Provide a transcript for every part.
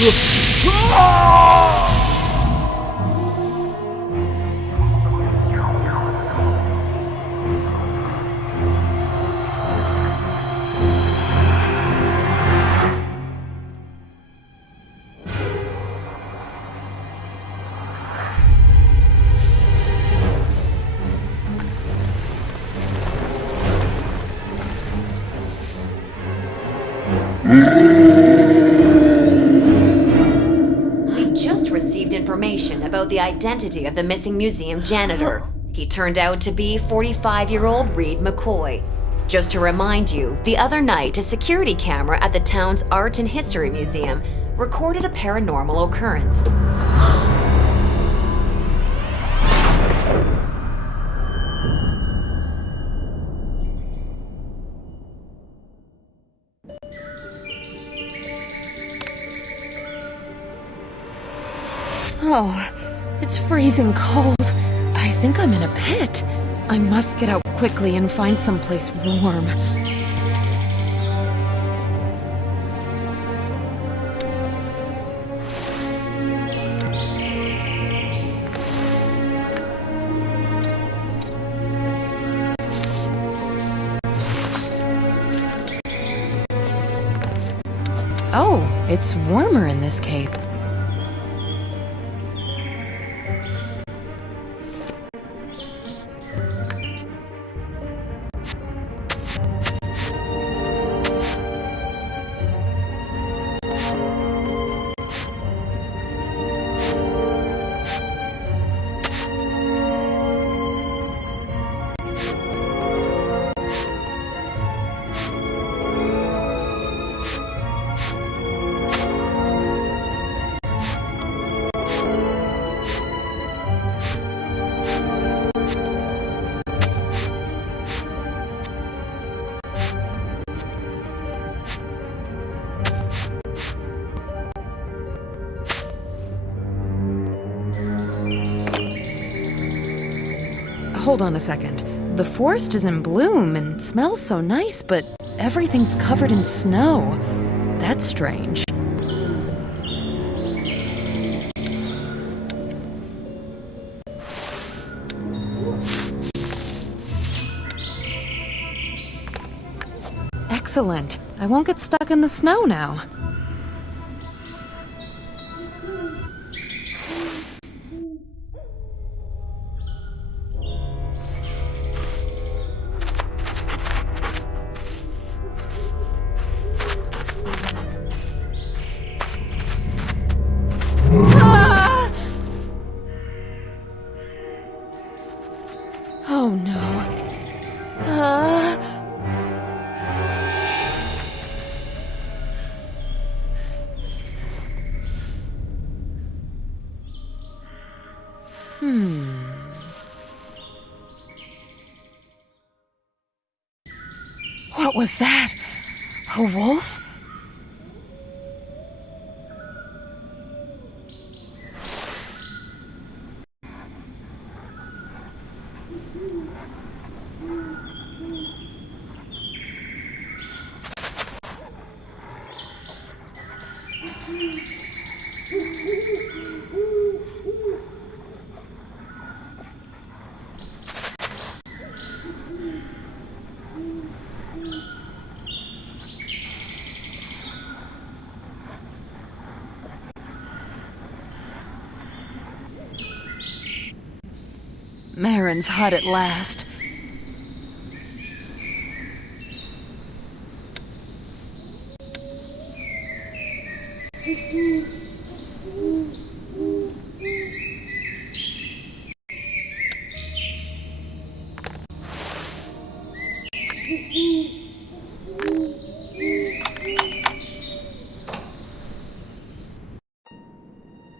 We just received information about the identity of the missing museum janitor. He turned out to be 45-year-old Reed McCoy. Just to remind you, the other night a security camera at the town's Art and History Museum recorded a paranormal occurrence. Oh, it's freezing cold. I think I'm in a pit. I must get out quickly and find someplace warm. Oh, it's warmer in this cape. Hold on a second. The forest is in bloom and smells so nice, but everything's covered in snow. That's strange. Excellent. I won't get stuck in the snow now. Oh no. What was that? A wolf? Marin's hut at last.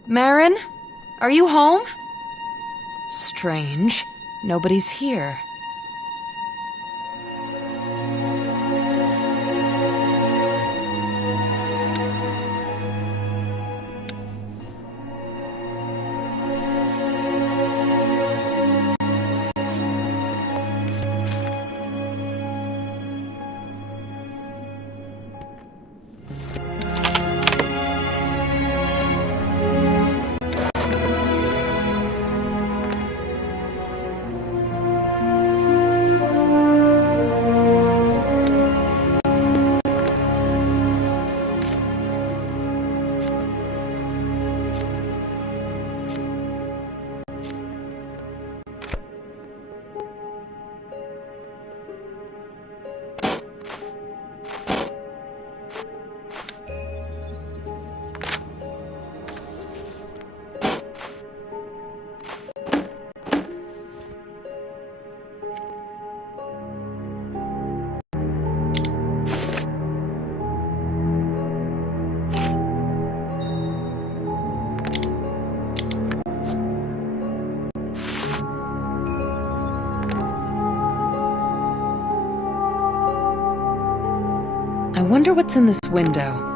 Marin? Are you home? Strange. Nobody's here. wonder what's in this window.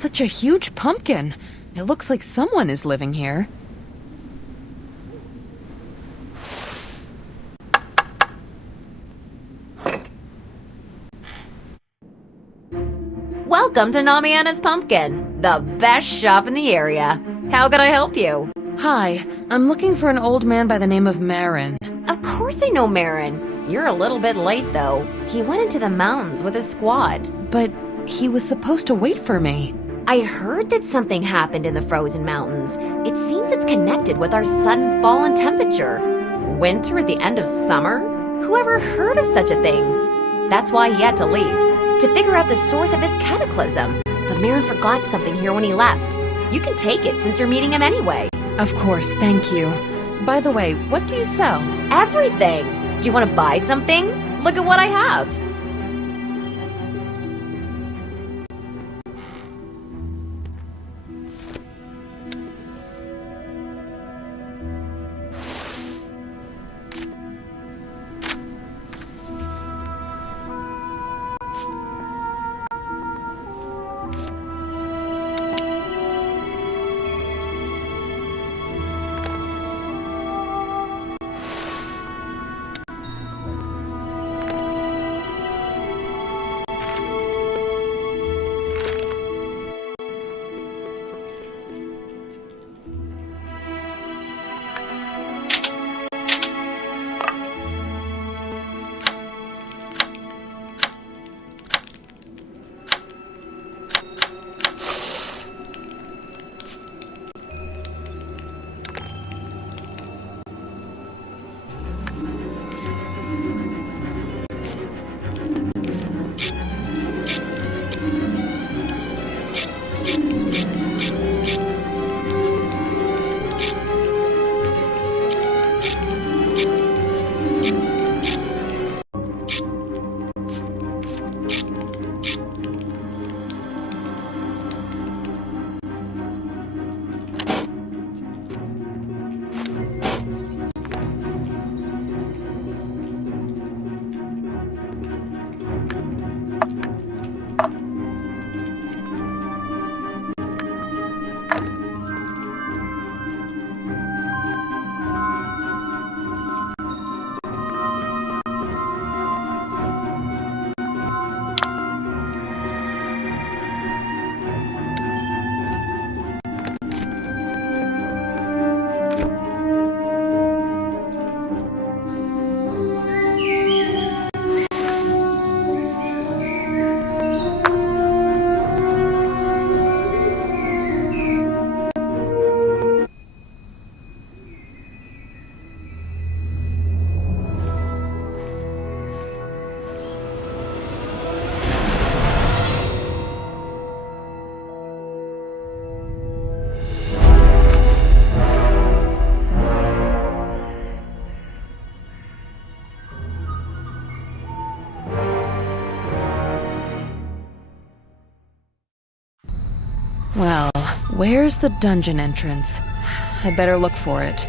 Such a huge pumpkin. It looks like someone is living here. Welcome to Namiana's Pumpkin, the best shop in the area. How can I help you? Hi, I'm looking for an old man by the name of Marin. Of course I know Marin. You're a little bit late, though. He went into the mountains with his squad. But he was supposed to wait for me. I heard that something happened in the frozen mountains. It seems it's connected with our sudden fall in temperature. Winter at the end of summer? Whoever heard of such a thing? That's why he had to leave, to figure out the source of this cataclysm. But Marin forgot something here when he left. You can take it since you're meeting him anyway. Of course, thank you. By the way, what do you sell? Everything! Do you want to buy something? Look at what I have. Where's the dungeon entrance? I better look for it.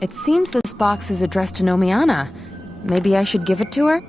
It seems this box is addressed to Nomiana. Maybe I should give it to her?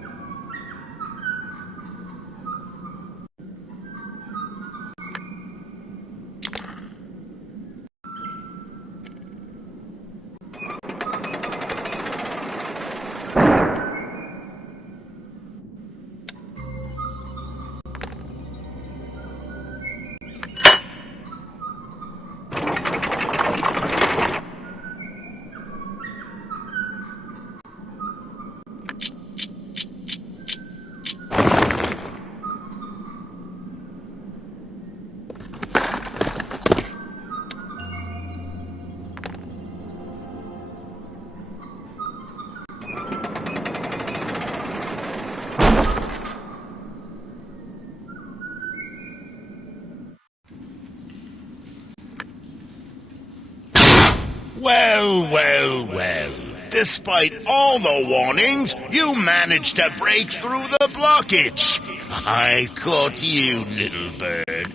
Well, well, well. Despite all the warnings, you managed to break through the blockage. I caught you, little bird.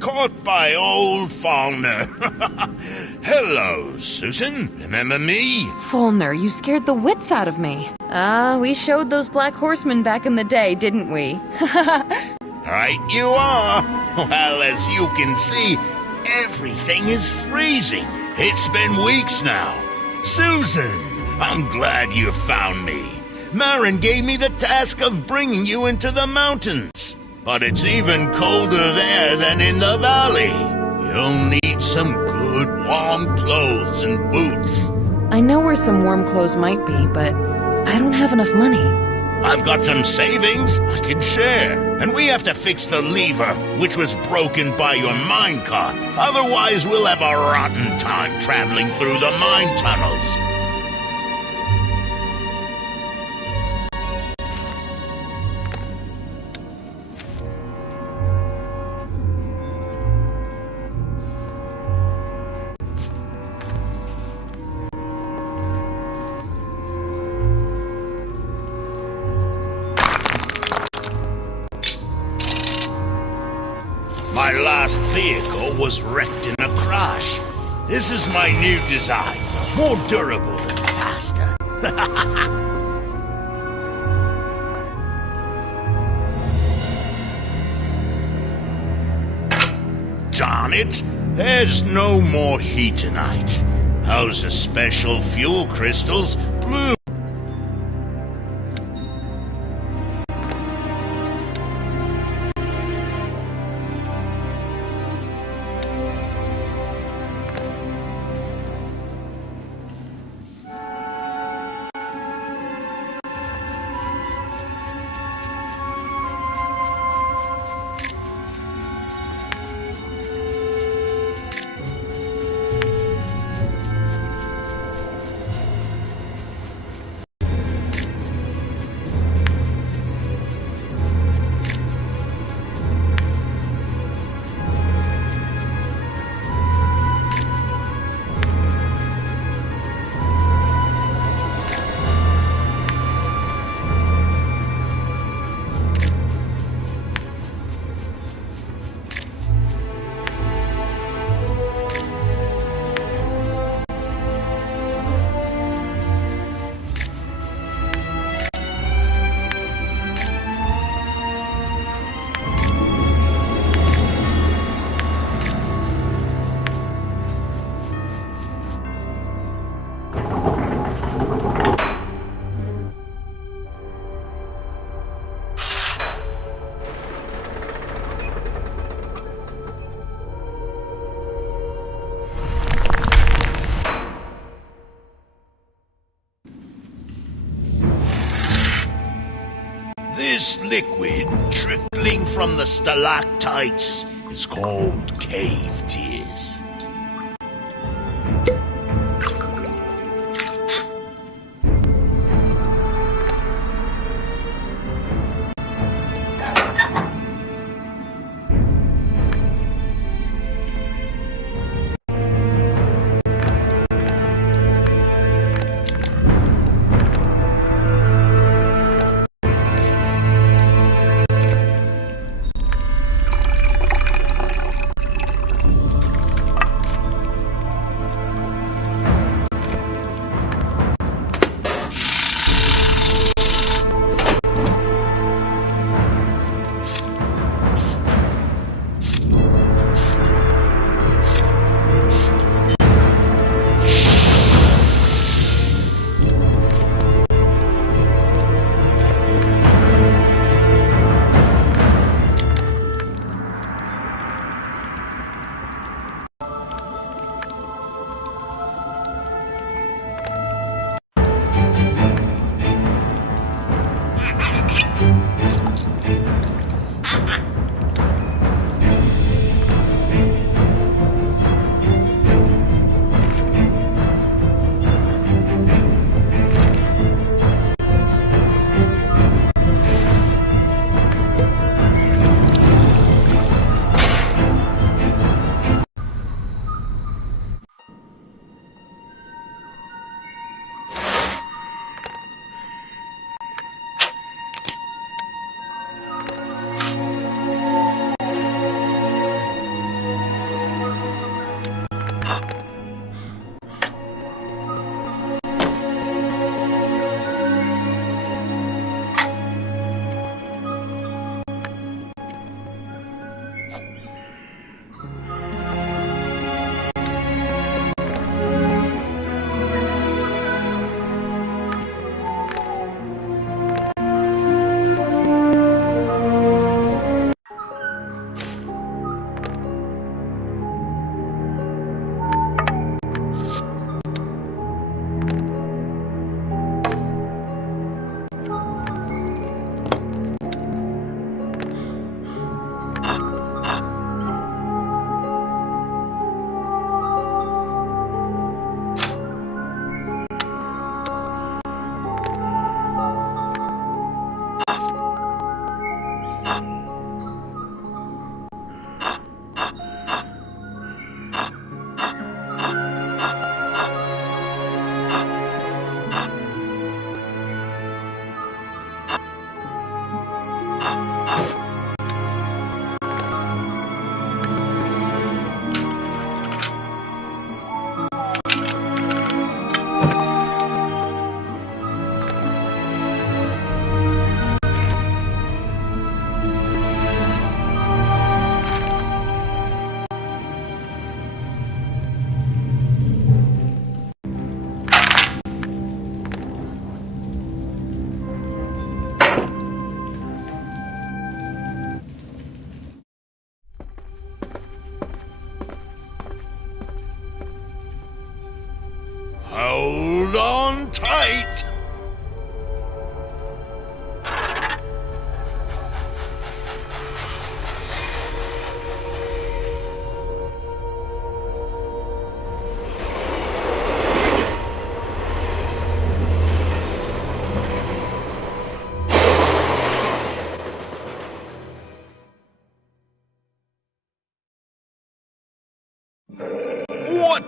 Caught by old Faulkner. Hello, Susan. Remember me? Fulner, you scared the wits out of me. We showed those black horsemen back in the day, didn't we? Right you are. Well, as you can see, everything is freezing. It's been weeks now. Susan, I'm glad you found me. Marin gave me the task of bringing you into the mountains. But it's even colder there than in the valley. You'll need some good warm clothes and boots. I know where some warm clothes might be, but I don't have enough money. I've got some savings I can share. And we have to fix the lever, which was broken by your minecart. Otherwise, we'll have a rotten time traveling through the mine tunnels. My last vehicle was wrecked in a crash. This is my new design. More durable and faster. Darn it! There's no more heat tonight. How's the special fuel crystals bloom? This liquid trickling from the stalactites is called cave tears.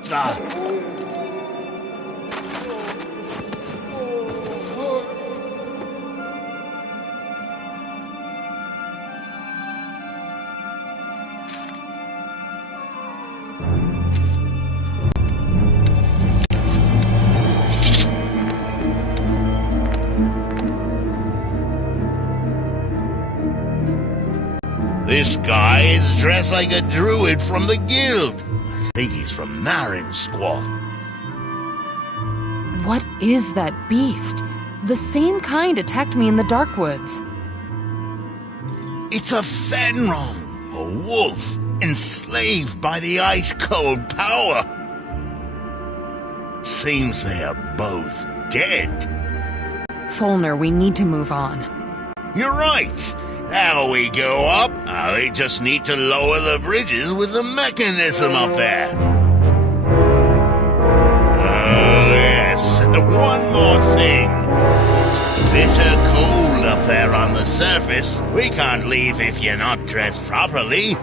the... This guy is dressed like a druid from the guild. I think he's from Marin's squad. What is that beast? The same kind attacked me in the dark woods. It's a Fenrong, a wolf, enslaved by the ice-cold power. Seems they are both dead. Fulner, we need to move on. You're right. How we go up? We just need to lower the bridges with the mechanism up there. Oh, yes. One more thing. It's bitter cold up there on the surface. We can't leave if you're not dressed properly.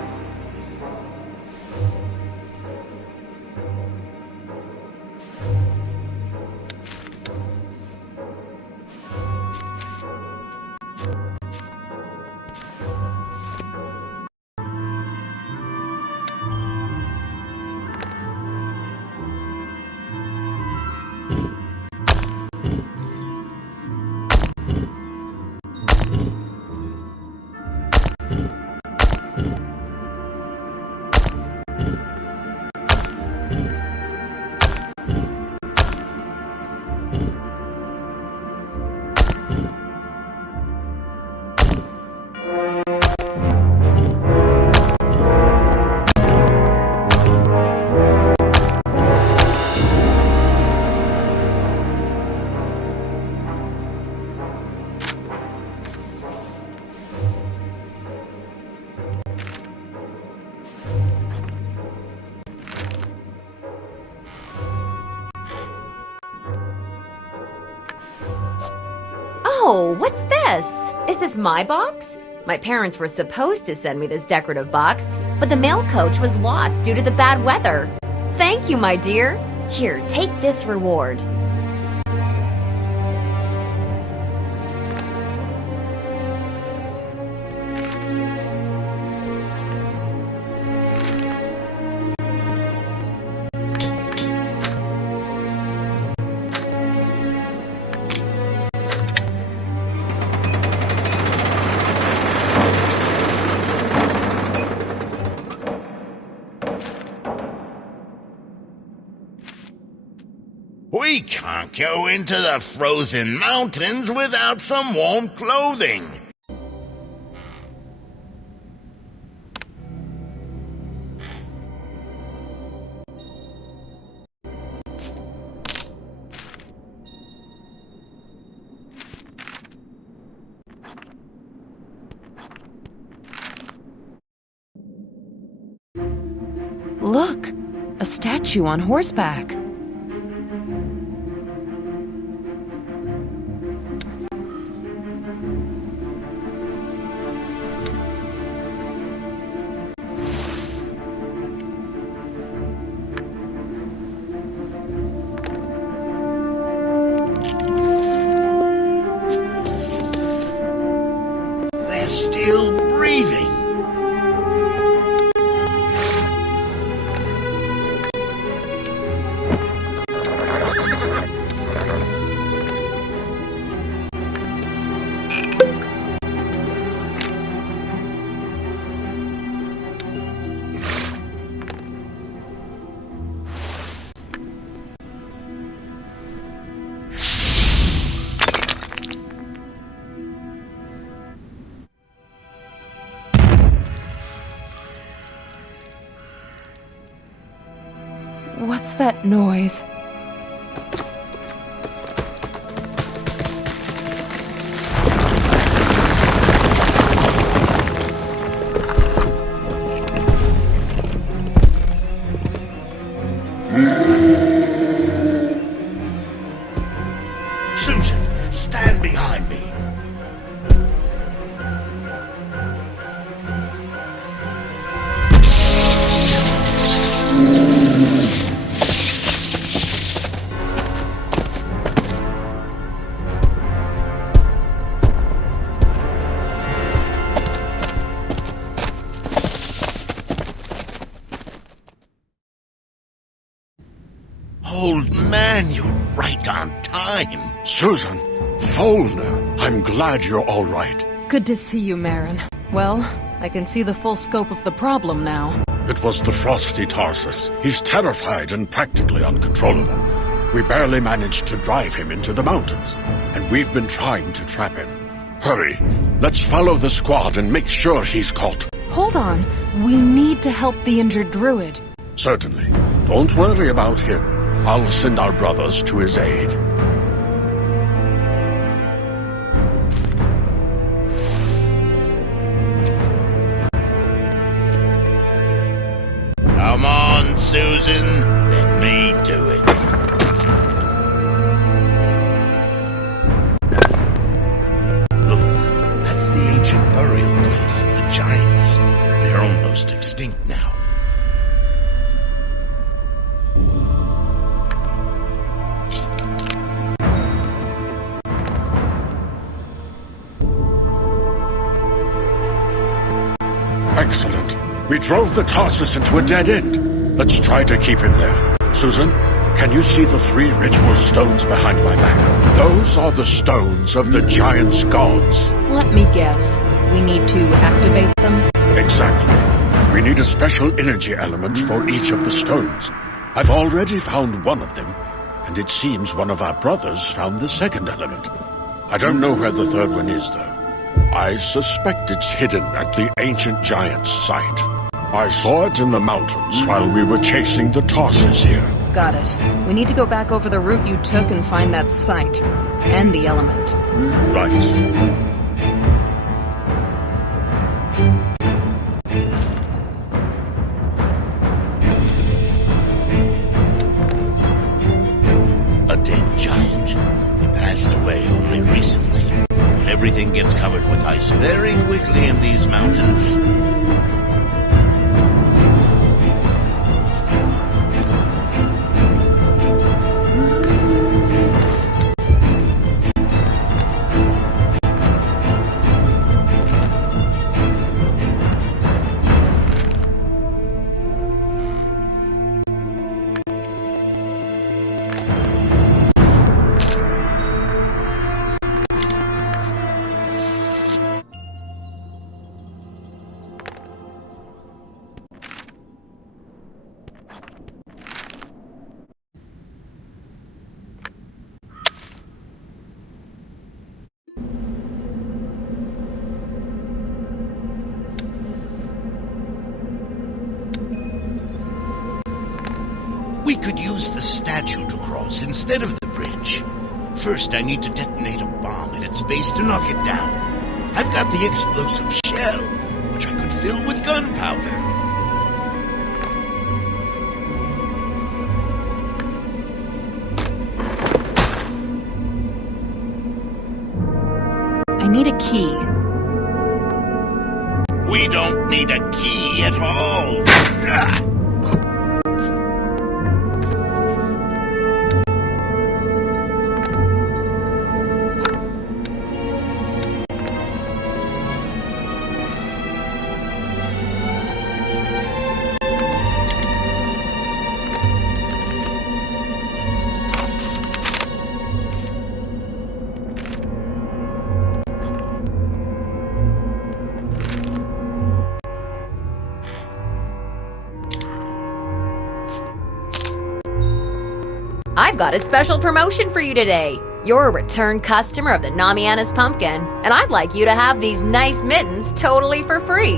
Oh, what's this? Is this my box? My parents were supposed to send me this decorative box, but the mail coach was lost due to the bad weather. Thank you, my dear. Here, take this reward. We can't go into the frozen mountains without some warm clothing. Look, a statue on horseback. They're still breathing. What's that noise? Susan, stand behind me. Old man, you're right on time. Susan, Volna, I'm glad you're all right. Good to see you, Marin. Well, I can see the full scope of the problem now. It was the frosty Tarsus. He's terrified and practically uncontrollable. We barely managed to drive him into the mountains, and we've been trying to trap him. Hurry, let's follow the squad and make sure he's caught. Hold on. We need to help the injured druid. Certainly. Don't worry about him. I'll send our brothers to his aid. Come on, Susan. Let me do it. Look, that's the ancient burial place of the giants. They're almost extinct now. Excellent. We drove the Tarsus into a dead end. Let's try to keep him there. Susan, can you see the 3 ritual stones behind my back? Those are the stones of the giants' gods. Let me guess. We need to activate them? Exactly. We need a special energy element for each of the stones. I've already found one of them, and it seems one of our brothers found the second element. I don't know where the third one is, though. I suspect it's hidden at the ancient giant's site. I saw it in the mountains while we were chasing the Tarsus here. Got it. We need to go back over the route you took and find that site. And the element. Right. A dead giant. He passed away only recently. But everything gets covered with ice very quickly in these mountains. We could use the statue to cross instead of the bridge. First, I need to detonate a bomb at its base to knock it down. I've got the explosive shell, which I could fill with gunpowder. I need a key. We don't need a key at all. Ah! I've got a special promotion for you today. You're a return customer of the Namiana's Pumpkin, and I'd like you to have these nice mittens totally for free.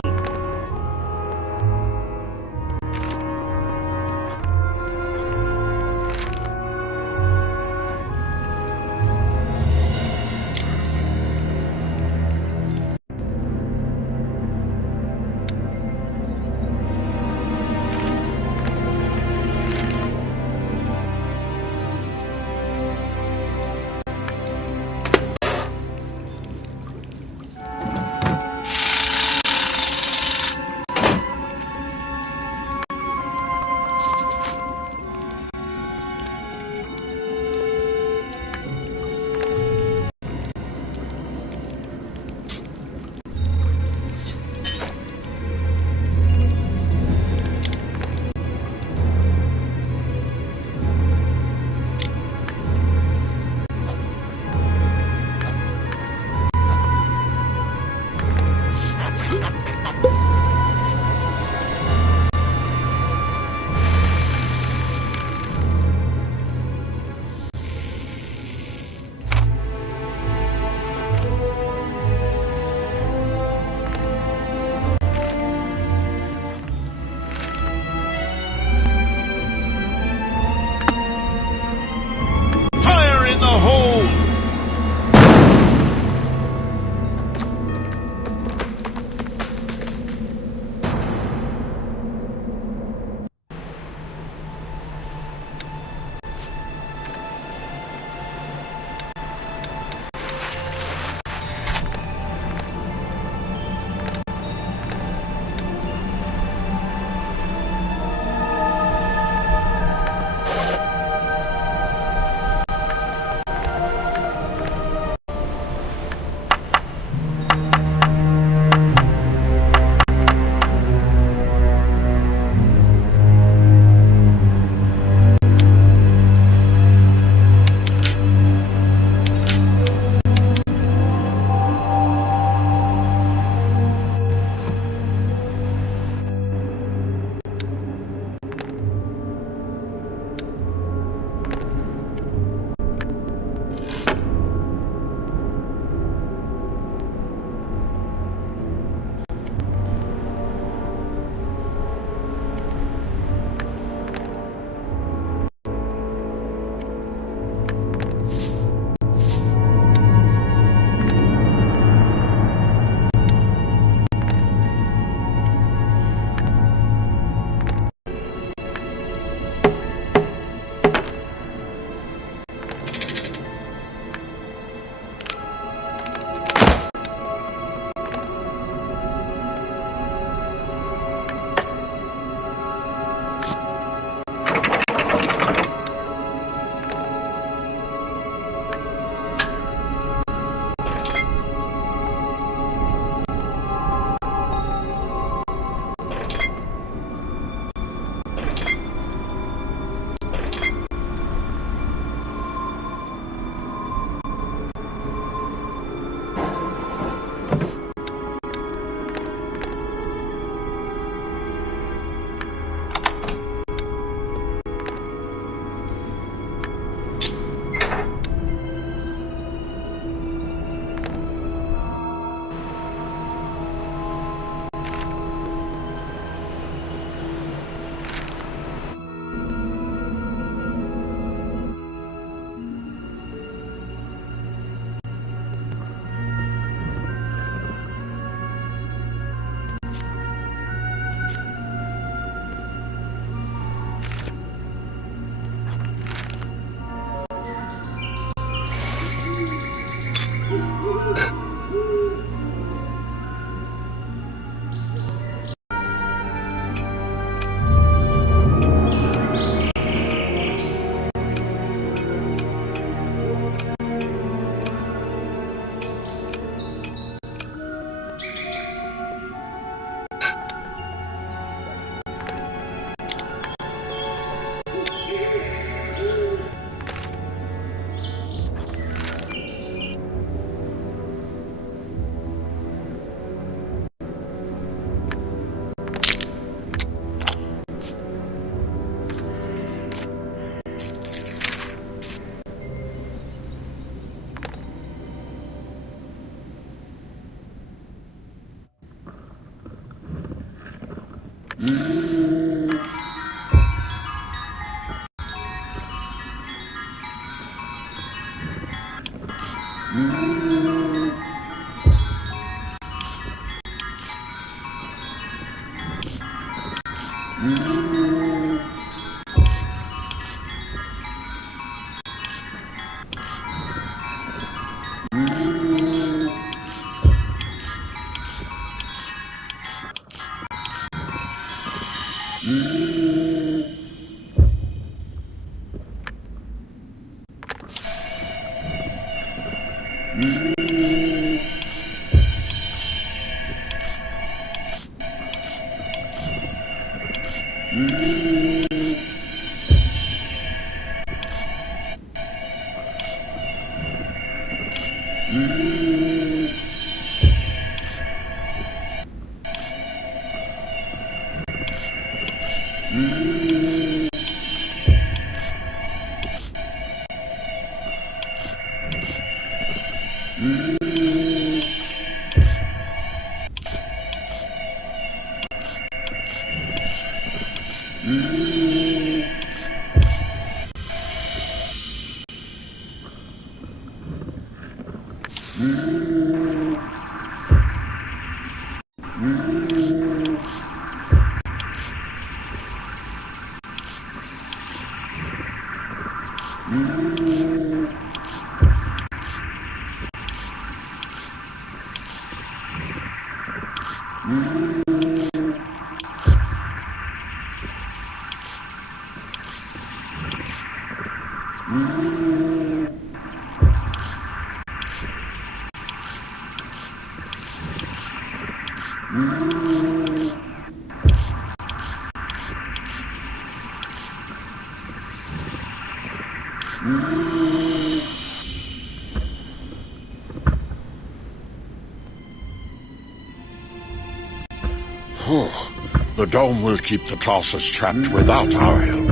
The dome will keep the Tarsus trapped without our help.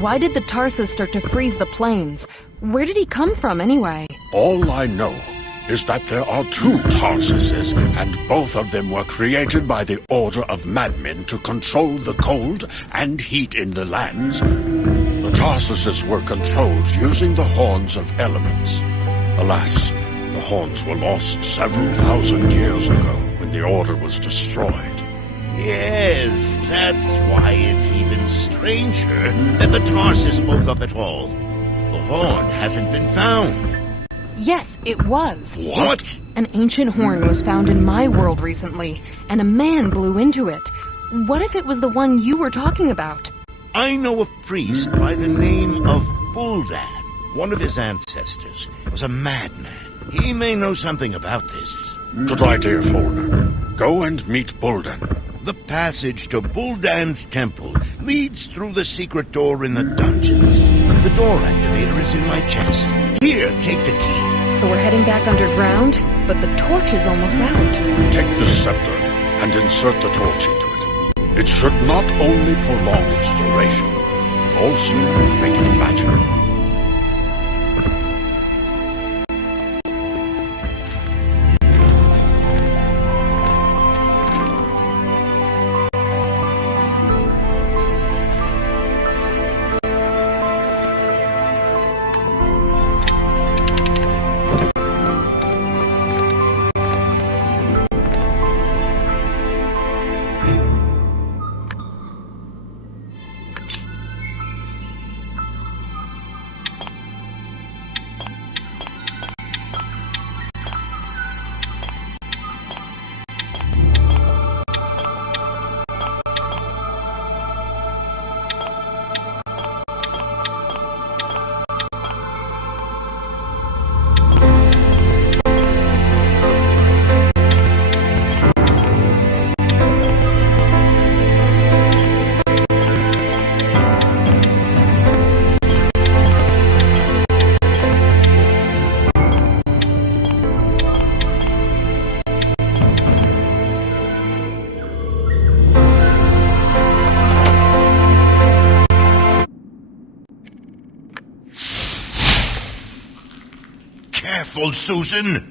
Why did the Tarsus start to freeze the plains? Where did he come from, anyway? All I know is that there are two Tarsuses, and both of them were created by the Order of Madmen to control the cold and heat in the lands. The Tarsuses were controlled using the Horns of Elements. Alas, the Horns were lost several thousand years ago when the Order was destroyed. Yes, that's why it's even stranger that the Tarsus spoke up at all. The horn hasn't been found. Yes, it was. What? An ancient horn was found in my world recently, and a man blew into it. What if it was the one you were talking about? I know a priest by the name of Buldan. One of his ancestors was a madman. He may know something about this. Good idea, Florna. Go and meet Buldan. The passage to Buldan's temple leads through the secret door in the dungeons. The door activator is in my chest. Here, take the key. So we're heading back underground, but the torch is almost out. Take this scepter and insert the torch into it. It should not only prolong its duration, but also make it magical. Careful, Susan!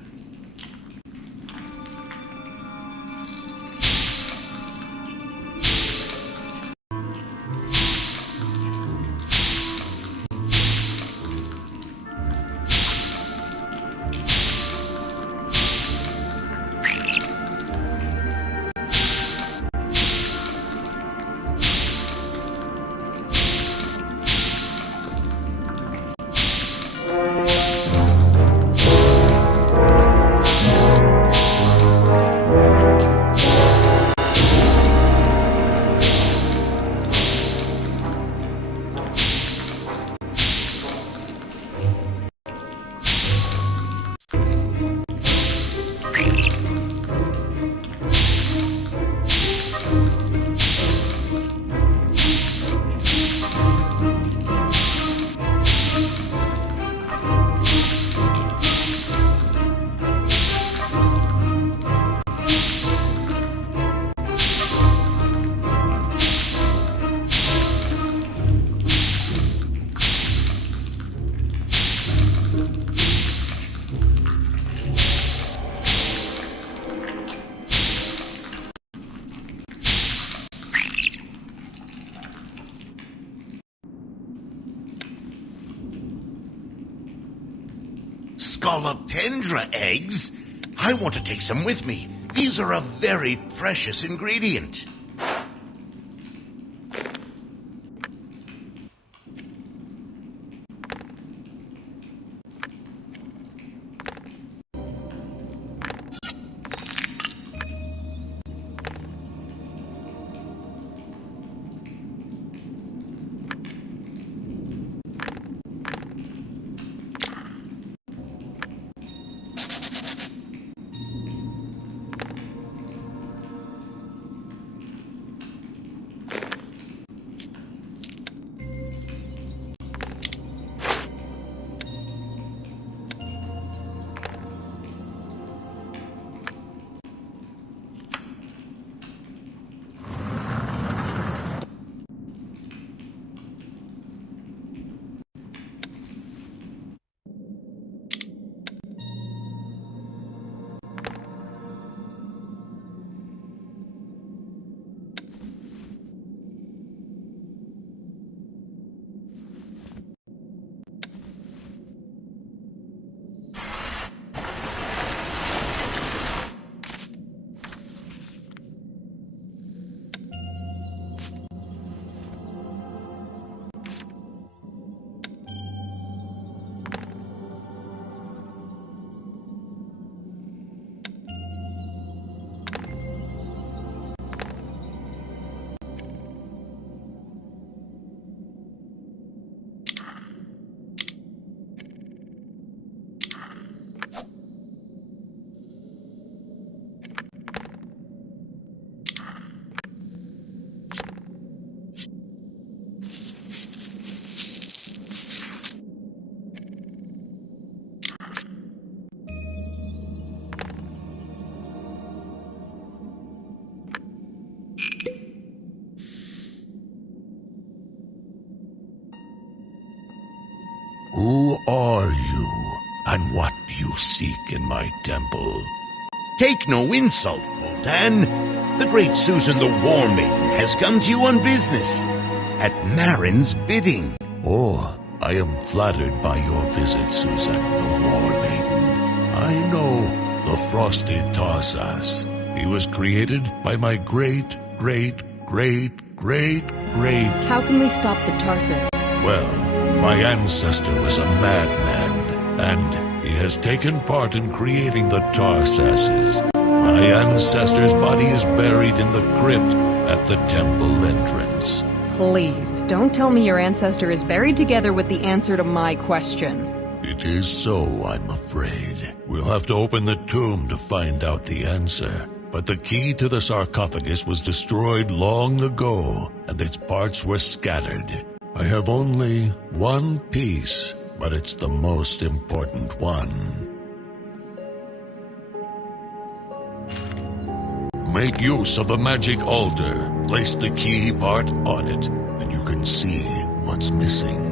Scolopendra eggs? I want to take some with me. These are a very precious ingredient. Who are you, and what do you seek in my temple? Take no insult, Poltan. The great Susan the War Maiden has come to you on business, at Marin's bidding. Oh, I am flattered by your visit, Susan the War Maiden. I know the frosted Tarsas. He was created by my great. How can we stop the Tarsus? Well, my ancestor was a madman, and he has taken part in creating the Tarsasses. My ancestor's body is buried in the crypt at the temple entrance. Please, don't tell me your ancestor is buried together with the answer to my question. It is so, I'm afraid. We'll have to open the tomb to find out the answer. But the key to the sarcophagus was destroyed long ago, and its parts were scattered. I have only one piece, but it's the most important one. Make use of the magic altar. Place the key part on it, and you can see what's missing.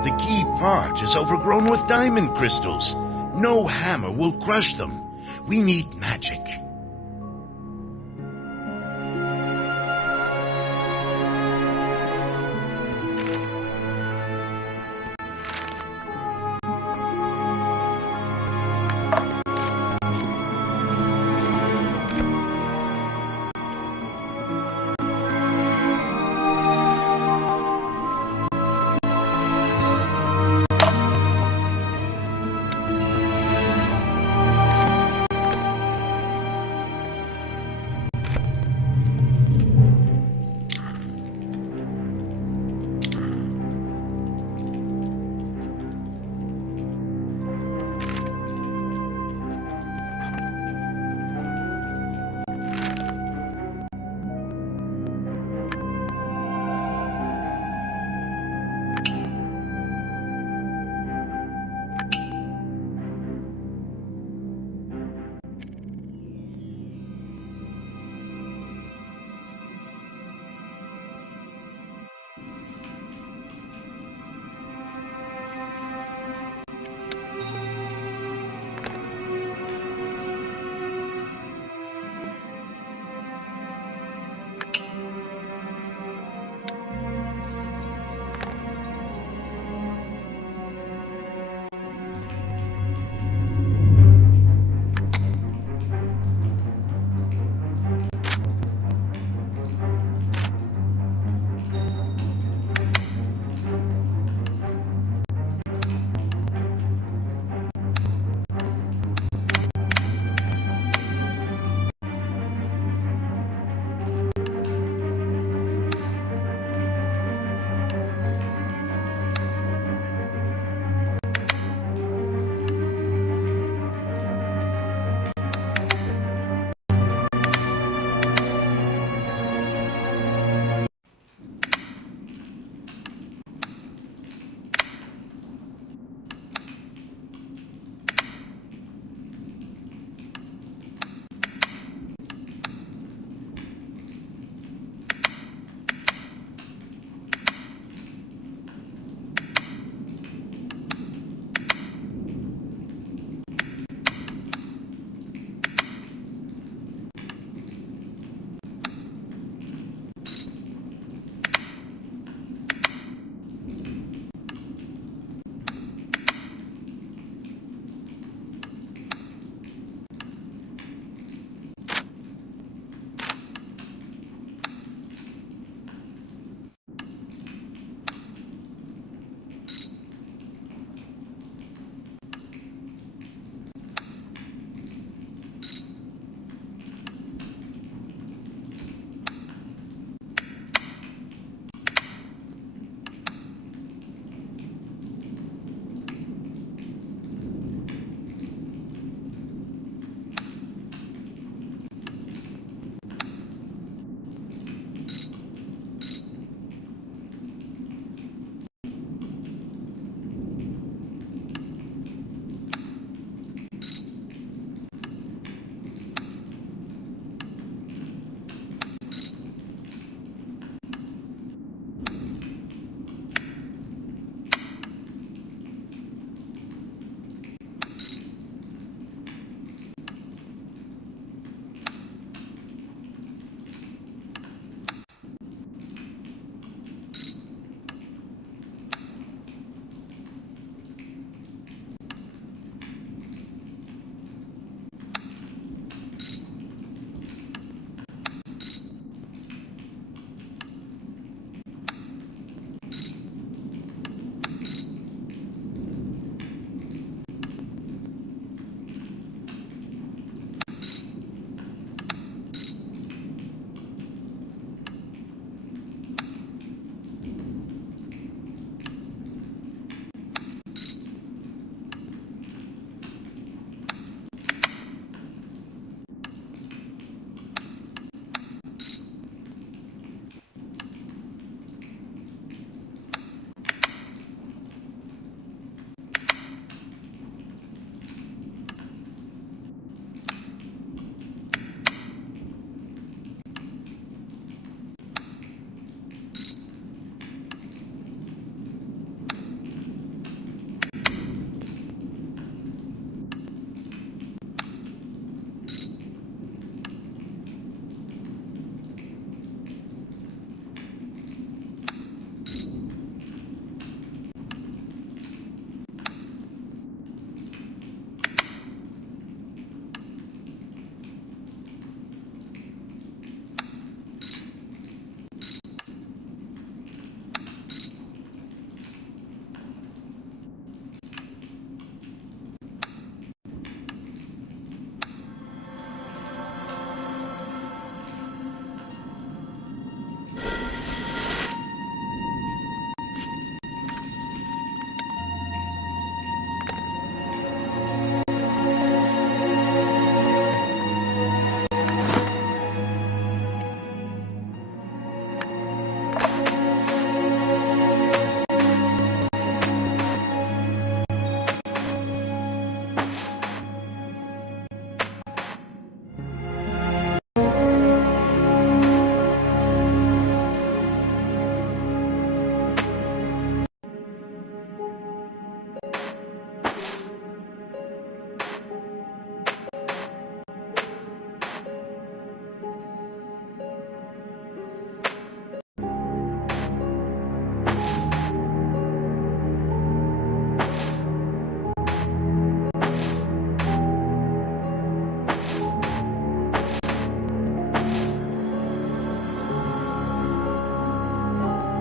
The key part is overgrown with diamond crystals. No hammer will crush them. We need magic.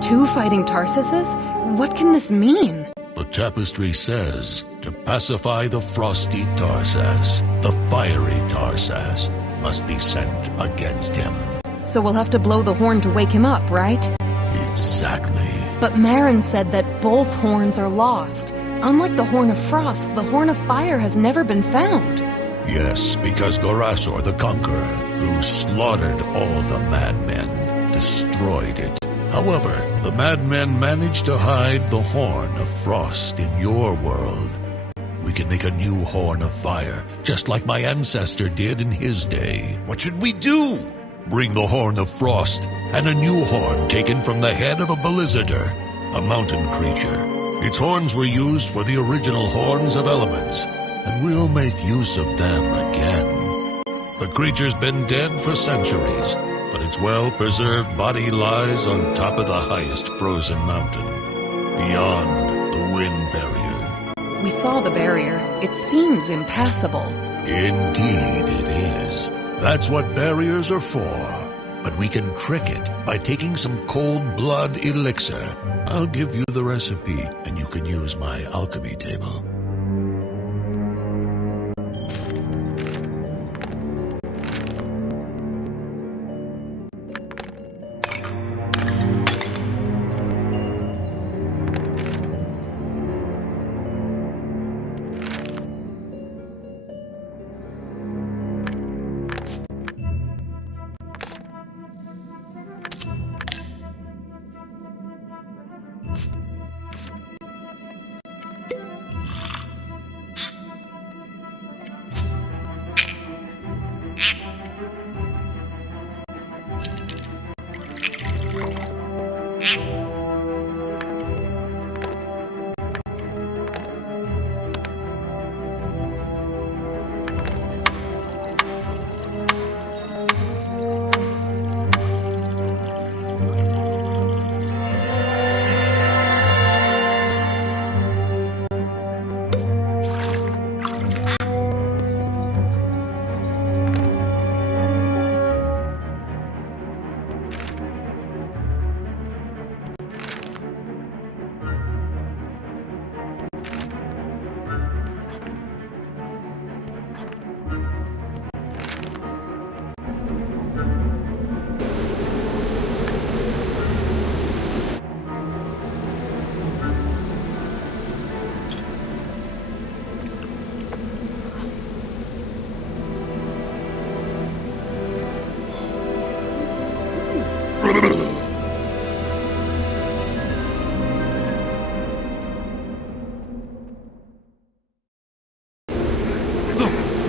2 fighting Tarsuses? What can this mean? The tapestry says to pacify the frosty Tarsas, the fiery Tarsas must be sent against him. So we'll have to blow the horn to wake him up, right? Exactly. But Marin said that both horns are lost. Unlike the Horn of Frost, the Horn of Fire has never been found. Yes, because Gorasor the Conqueror, who slaughtered all the madmen, destroyed it. However, the madmen managed to hide the Horn of Frost in your world. We can make a new Horn of Fire, just like my ancestor did in his day. What should we do? Bring the Horn of Frost and a new horn taken from the head of a Belizarder, a mountain creature. Its horns were used for the original Horns of Elements, and we'll make use of them again. The creature's been dead for centuries, but its well-preserved body lies on top of the highest frozen mountain, beyond the wind barrier. We saw the barrier. It seems impassable. Indeed it is. That's what barriers are for. But we can trick it by taking some cold blood elixir. I'll give you the recipe, and you can use my alchemy table.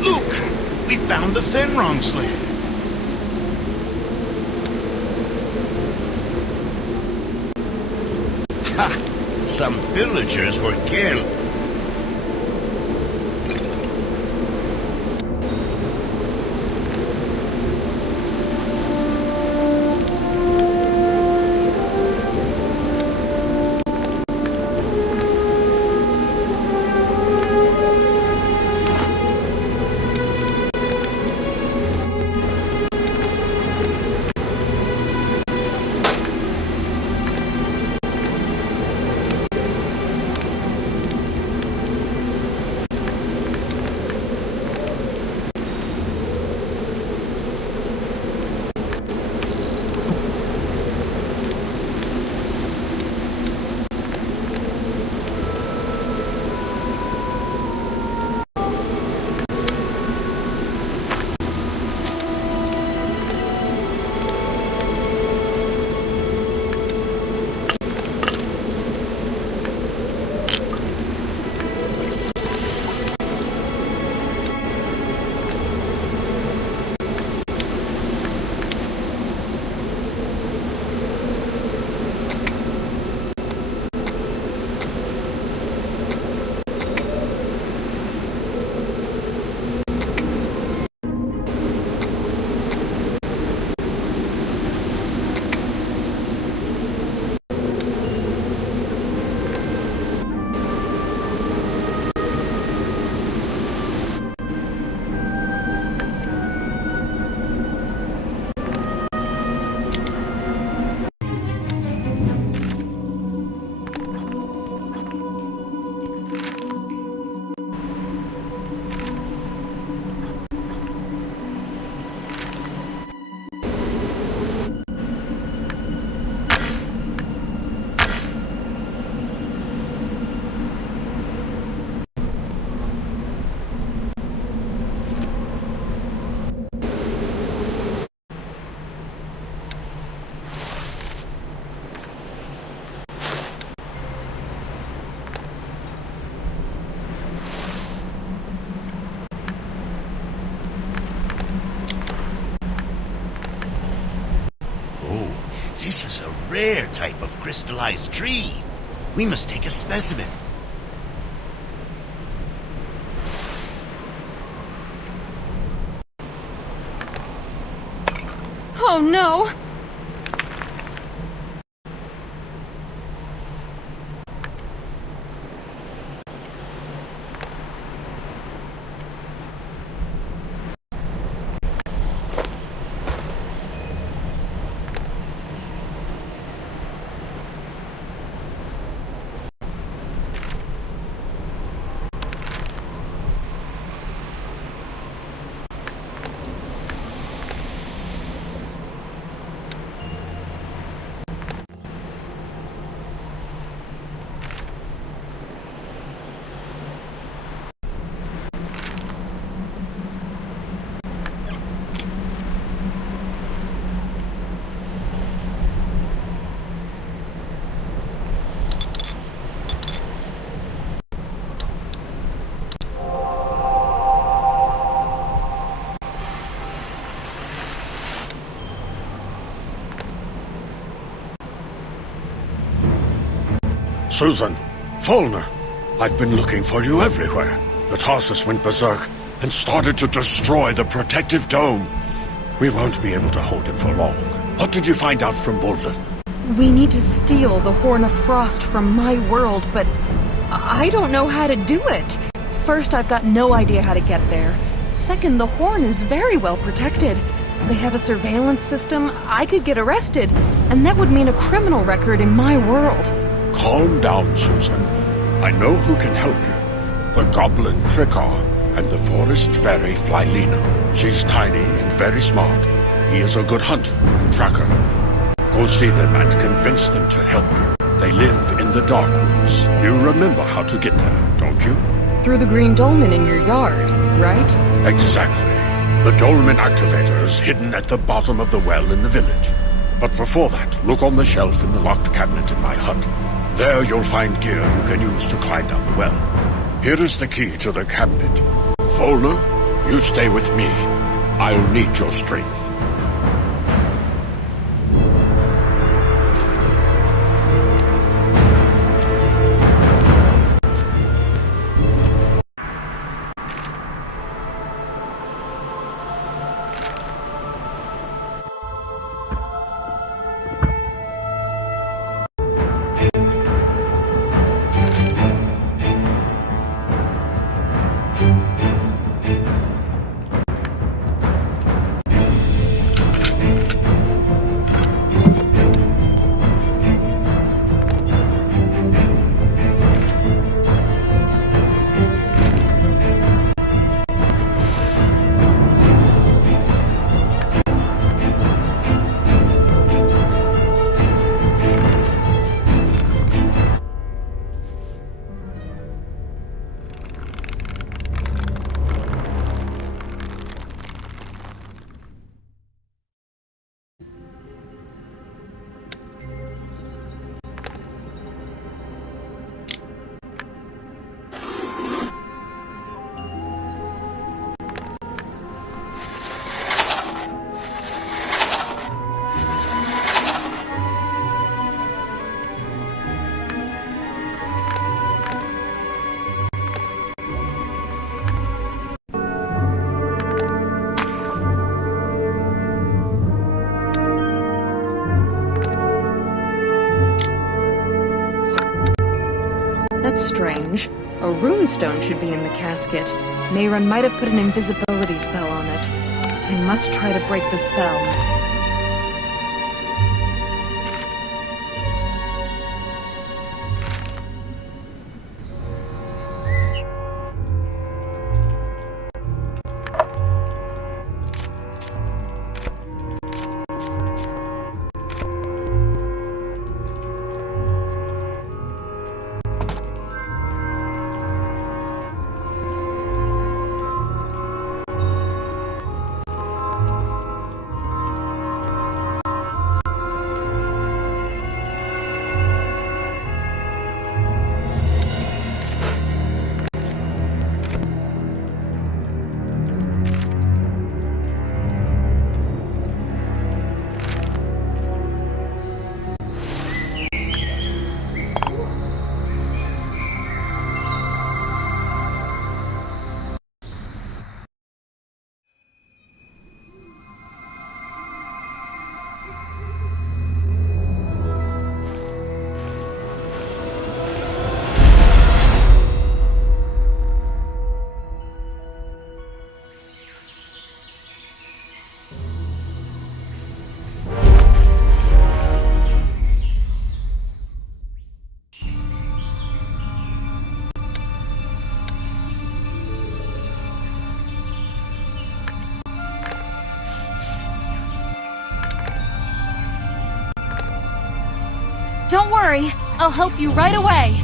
Look! We found the Fenrong slave. Ha! Some villagers were killed. rare type of crystallized tree. We must take a specimen. Oh no! Susan, Fulner, I've been looking for you everywhere. The Tarsus went berserk and started to destroy the protective dome. We won't be able to hold him for long. What did you find out from Boulder? We need to steal the Horn of Frost from my world, but I don't know how to do it. First, I've got no idea how to get there. Second, the Horn is very well protected. They have a surveillance system. I could get arrested, and that would mean a criminal record in my world. Calm down, Susan. I know who can help you. The Goblin Trickar and the Forest Fairy Flylina. She's tiny and very smart. He is a good hunter and tracker. Go see them and convince them to help you. They live in the Dark Rooms. You remember how to get there, don't you? Through the green dolmen in your yard, right? Exactly. The dolmen activator is hidden at the bottom of the well in the village. But before that, look on the shelf in the locked cabinet in my hut. There you'll find gear you can use to climb down the well. Here is the key to the cabinet. Fulner, you stay with me. I'll need your strength. That's strange. A runestone should be in the casket. Mayron might have put an invisibility spell on it. I must try to break the spell. Don't worry, I'll help you right away.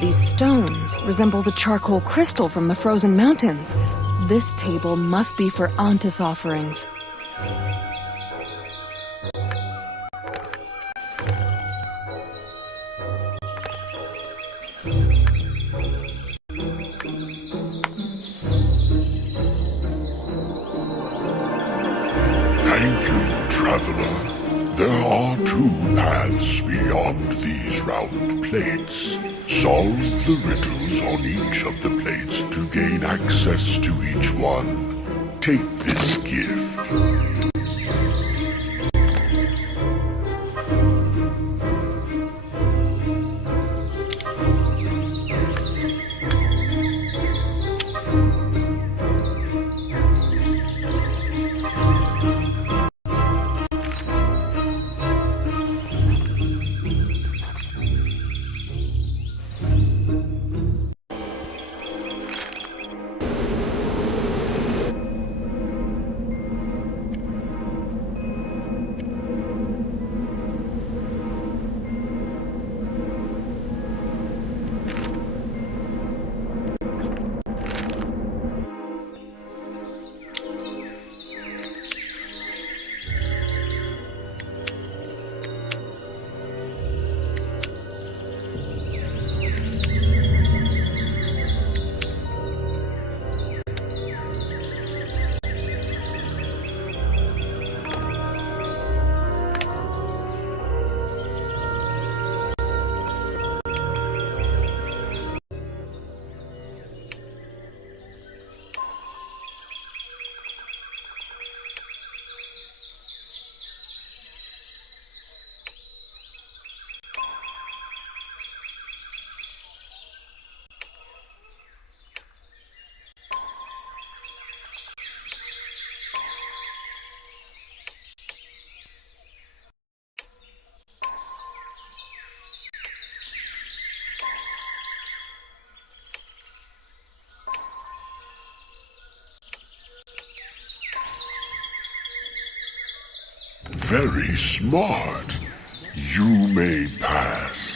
These stones resemble the charcoal crystal from the frozen mountains. This table must be for Antis offerings. Thank you, traveler. There are two paths beyond these round plates. Solve the riddles on each of the plates to gain access to each one. Take this gift. Very smart. You may pass.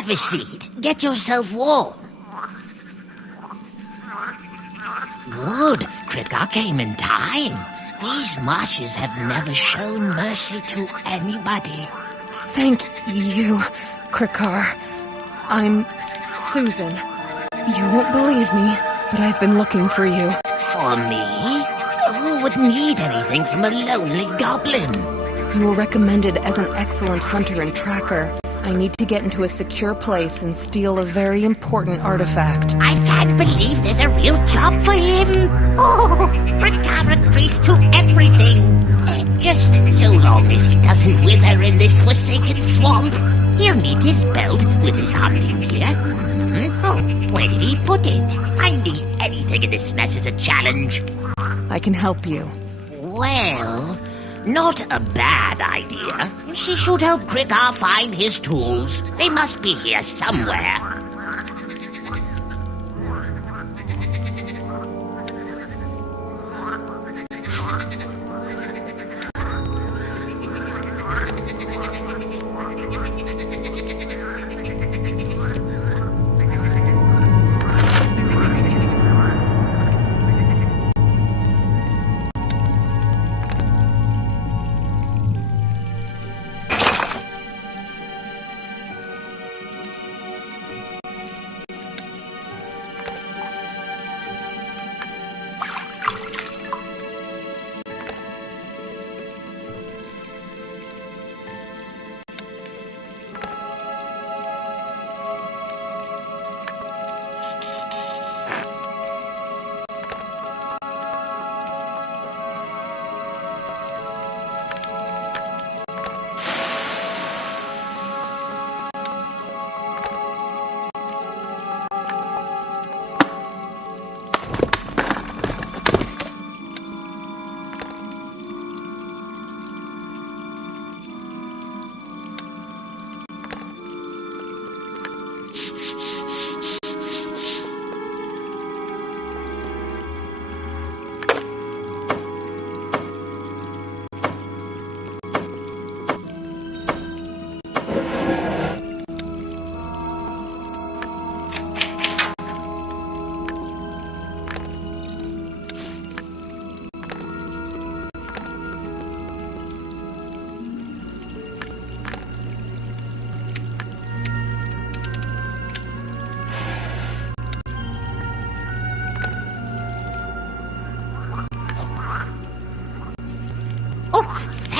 Have a seat. Get yourself warm. Good. Krigar came in time. These marshes have never shown mercy to anybody. Thank you, Krikar. I'm Susan. You won't believe me, but I've been looking for you. For me? Who would need anything from a lonely goblin? You were recommended as an excellent hunter and tracker. I need to get into a secure place and steal a very important artifact. I can't believe there's a real job for him. Oh, Krigar agrees to everything. Just so long as he doesn't wither in this forsaken swamp. He'll need his belt with his hunting gear. Oh, where did he put it? Finding anything in this mess is a challenge. I can help you. Well, not a bad idea. She should help Krigar find his tools. They must be here somewhere.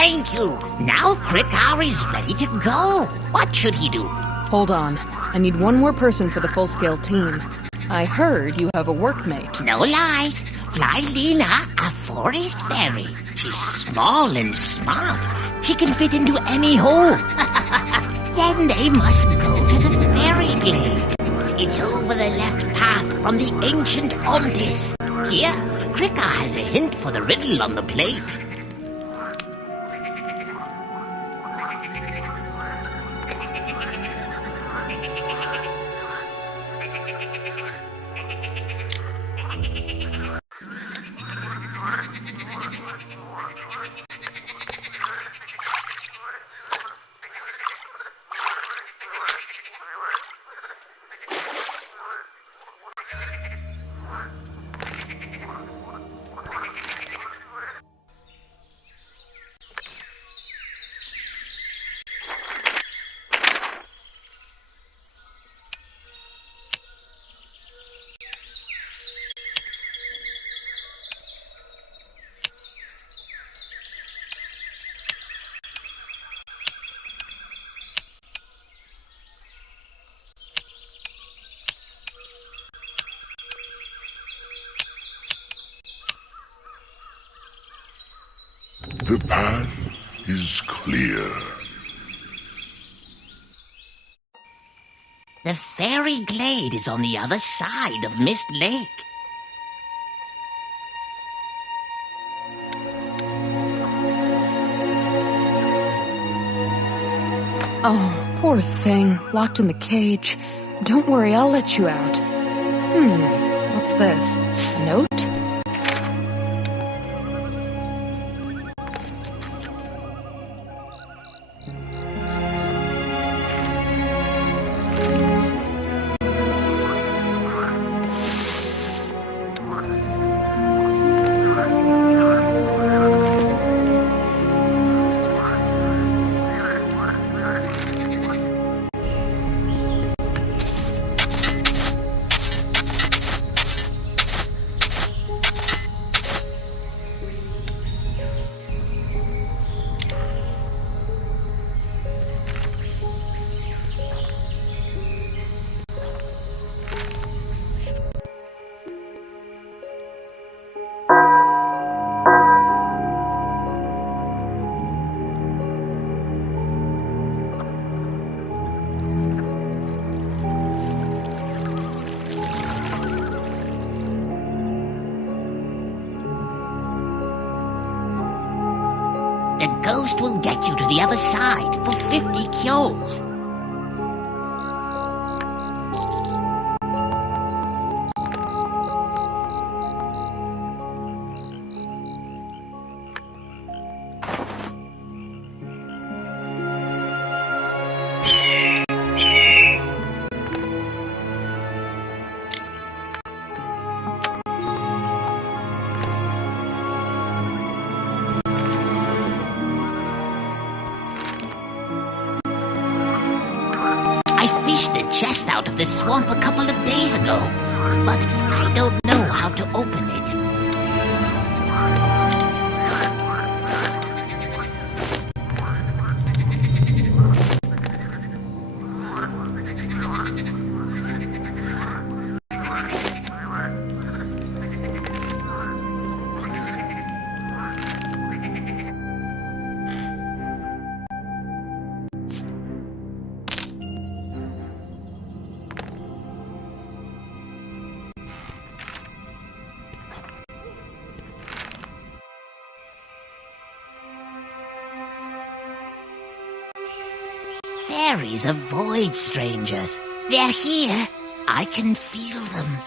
Thank you. Now Krigar is ready to go. What should he do? Hold on. I need one more person for the full-scale team. I heard you have a workmate. No lies. Fly Lena, a forest fairy. She's small and smart. She can fit into any hole. Then they must go to the fairy glade. It's over the left path from the ancient Ontis. Here, Krigar has a hint for the riddle on the plate. The path is clear. The fairy glade is on the other side of Mist Lake. Oh, poor thing. Locked in the cage. Don't worry, I'll let you out. What's this? A note? The ghost will get you to the other side for 50 kyols. I fished the chest out of the swamp a couple of days ago, but I don't know how to open it. Fairies avoid strangers. They're here. I can feel them.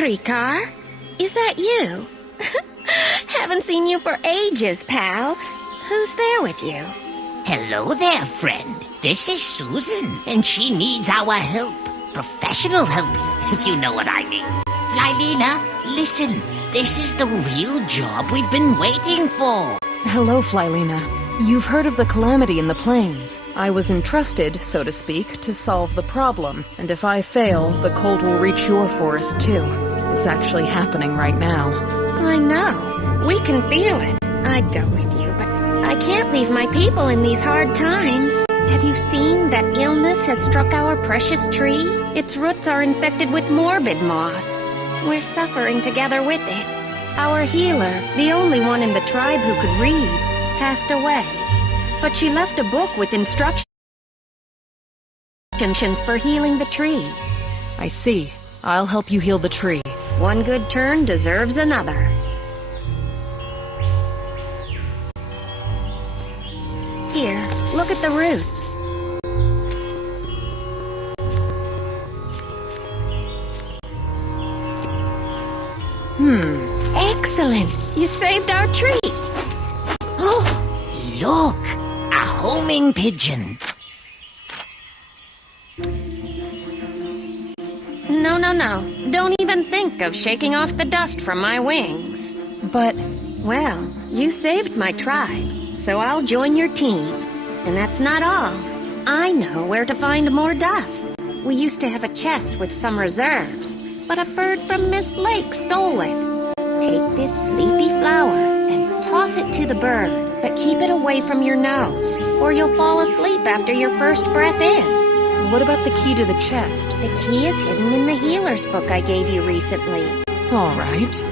Krikar? Is that you? Haven't seen you for ages, pal. Who's there with you? Hello there, friend. This is Susan, and she needs our help. Professional help, if you know what I mean. Flylina, listen. This is the real job we've been waiting for. Hello, Flylina. You've heard of the calamity in the plains. I was entrusted, so to speak, to solve the problem. And if I fail, the cold will reach your forest too. It's actually happening right now. I know. We can feel it. I'd go with you, but I can't leave my people in these hard times. Have you seen that illness has struck our precious tree? Its roots are infected with morbid moss. We're suffering together with it. Our healer, the only one in the tribe who could read, passed away. But she left a book with instructions for healing the tree. I see. I'll help you heal the tree. One good turn deserves another. Here, look at the roots. Excellent! You saved our tree! Oh, look! A homing pigeon. No. Don't even think of shaking off the dust from my wings. But... Well, you saved my tribe, so I'll join your team. And that's not all. I know where to find more dust. We used to have a chest with some reserves, but a bird from Mist Lake stole it. Take this sleepy flower and toss it to the bird, but keep it away from your nose, or you'll fall asleep after your first breath in. what about the key to the chest? The key is hidden in the healer's book I gave you recently. All right.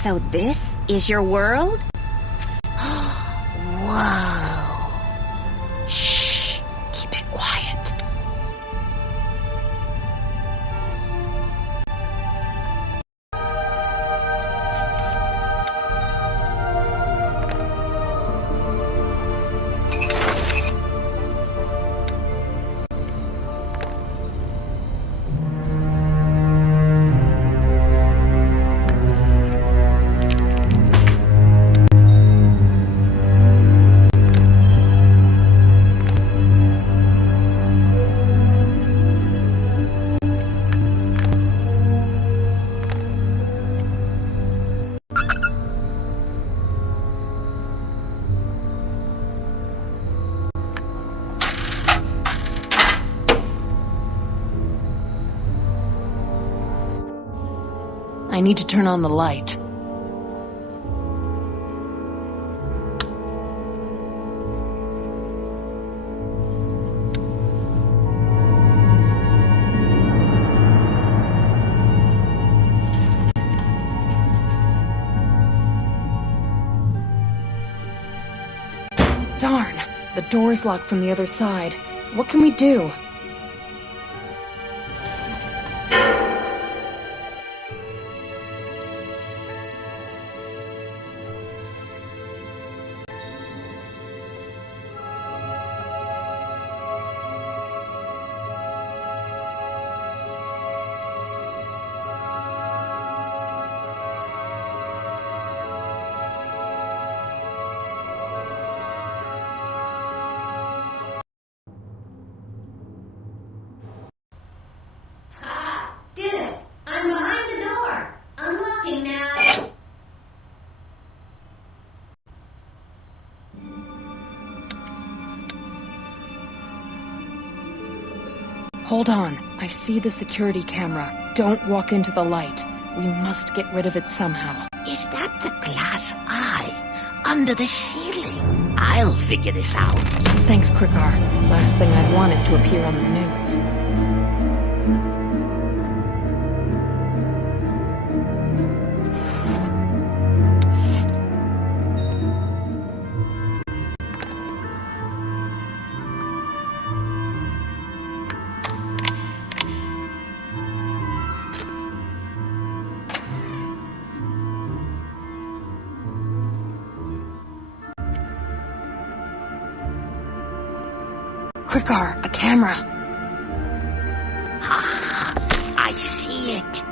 So this is your world? Whoa. Shh. Keep it quiet. I need to turn on the light. Darn! The door's locked from the other side. What can we do? Did it! I'm behind the door! Unlocking now! Hold on. I see the security camera. Don't walk into the light. We must get rid of it somehow. Is that the glass eye under the ceiling? I'll figure this out. Thanks, Krikar. Last thing I'd want is to appear on the news. Krikar, a camera. Ah, I see it.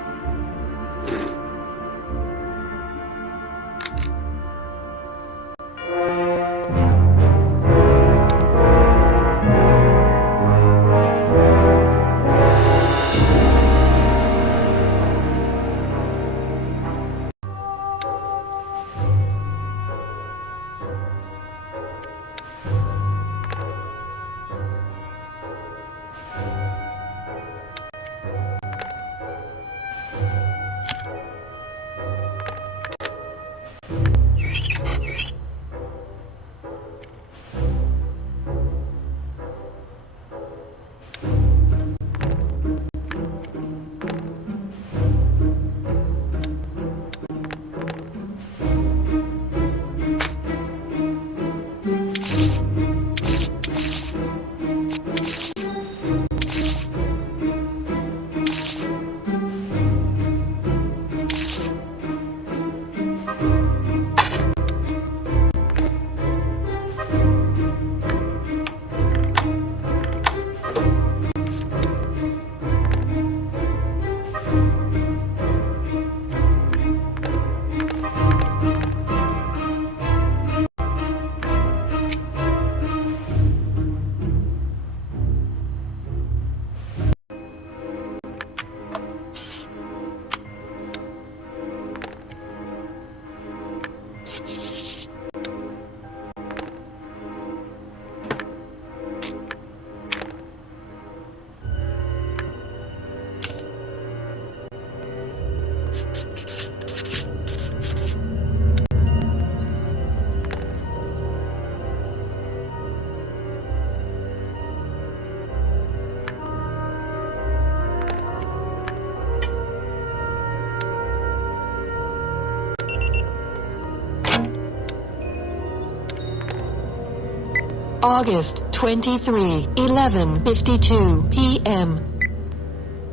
August 23, 11:52 p.m.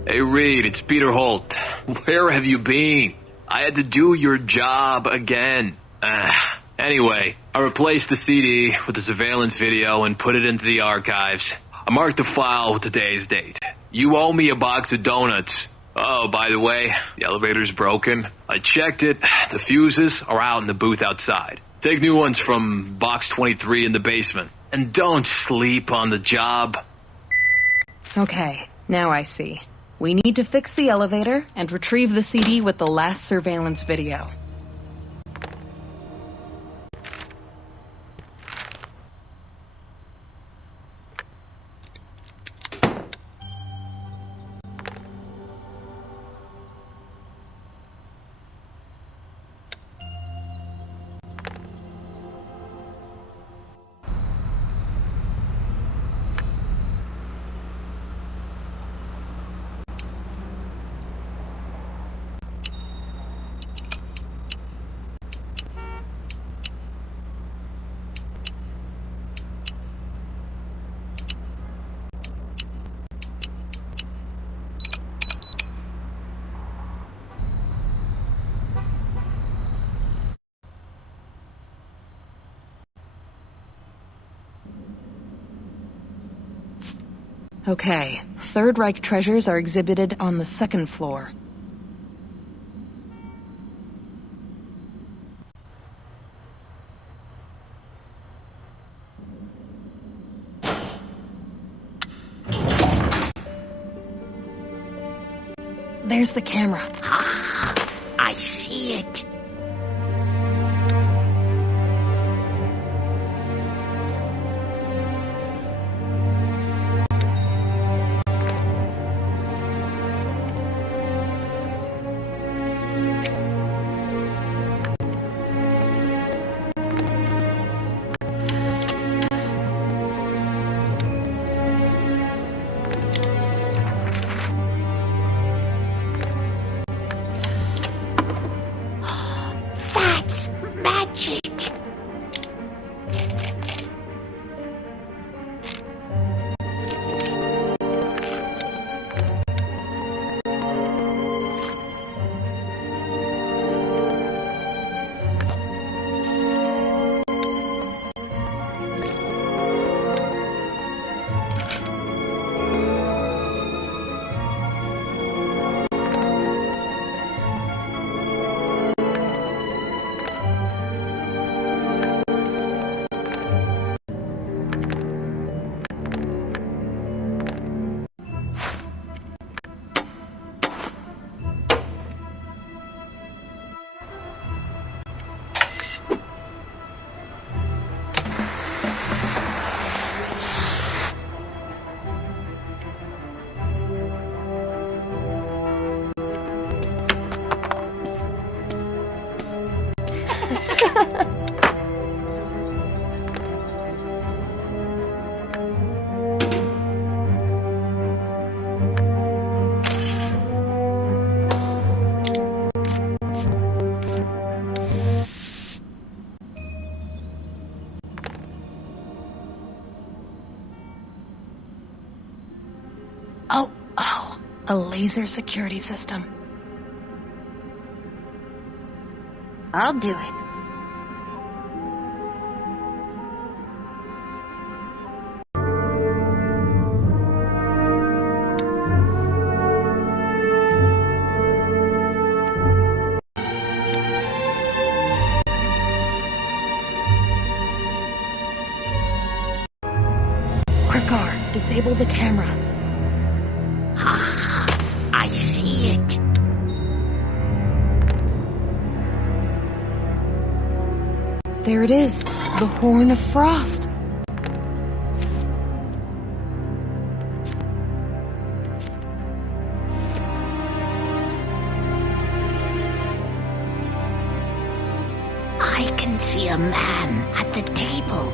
Hey Reed, it's Peter Holt. Where have you been? I had to do your job again. Anyway, I replaced the CD with the surveillance video and put it into the archives. I marked the file with today's date. You owe me a box of donuts. Oh, by the way, the elevator's broken. I checked it. The fuses are out in the booth outside. Take new ones from box 23 in the basement. And don't sleep on the job. Okay, now I see. We need to fix the elevator and retrieve the CD with the last surveillance video. Okay, Third Reich treasures are exhibited on the second floor. There's the camera. I see it. That's magic! Oh, a laser security system. I'll do it. Krikar, disable the camera. I see it. There it is, the Horn of Frost. I can see a man at the table.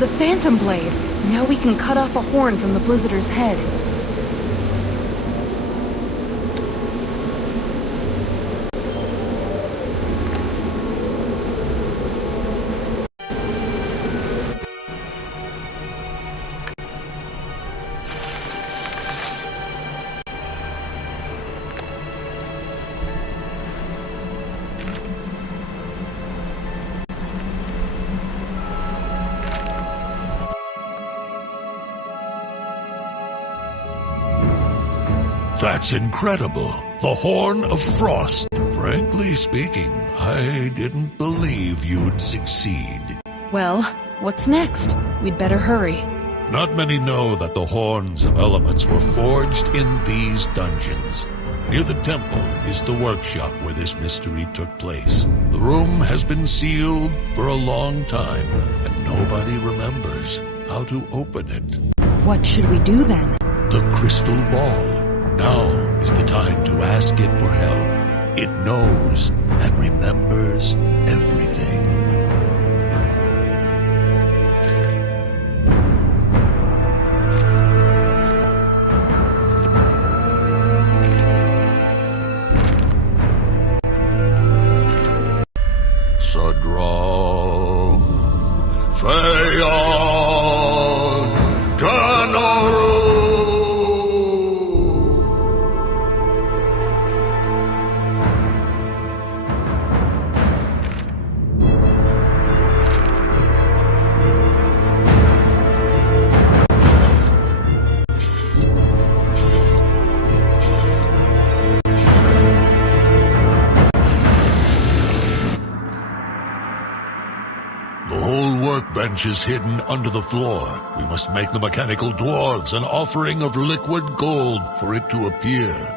The Phantom Blade! Now we can cut off a horn from the Blizzarder's head. That's incredible. The Horn of Frost. Frankly speaking, I didn't believe you'd succeed. Well, what's next? We'd better hurry. Not many know that the Horns of Elements were forged in these dungeons. Near the temple is the workshop where this mystery took place. The room has been sealed for a long time, and nobody remembers how to open it. What should we do then? The crystal ball. Now is the time to ask it for help. It knows and remembers everything. Sadram, Phaon, Janaru. Bench is hidden under the floor. We must make the mechanical dwarves an offering of liquid gold for it to appear.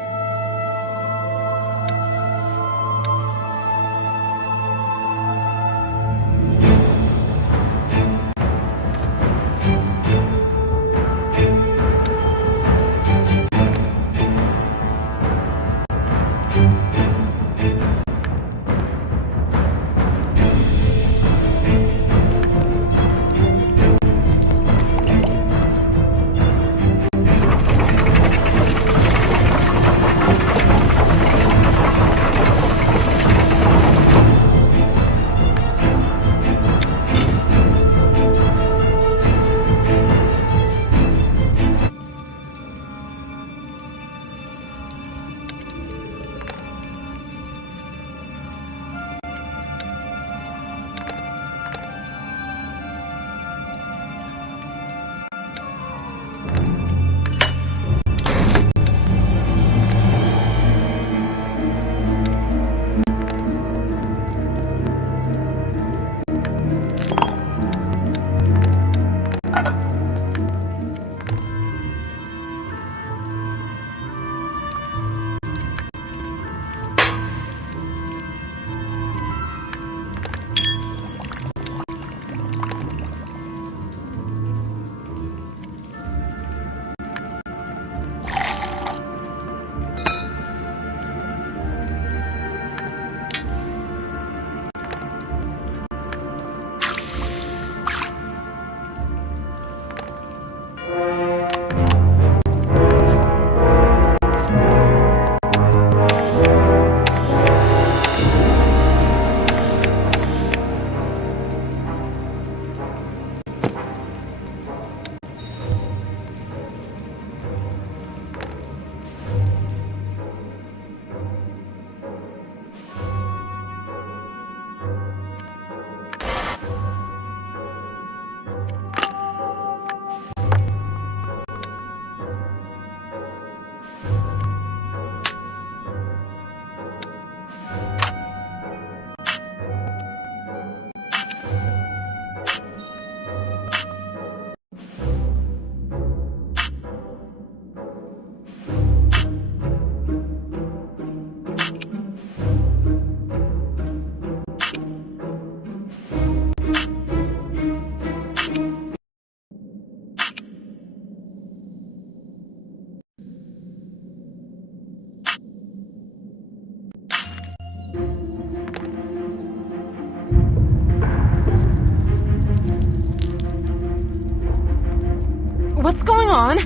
What's going on?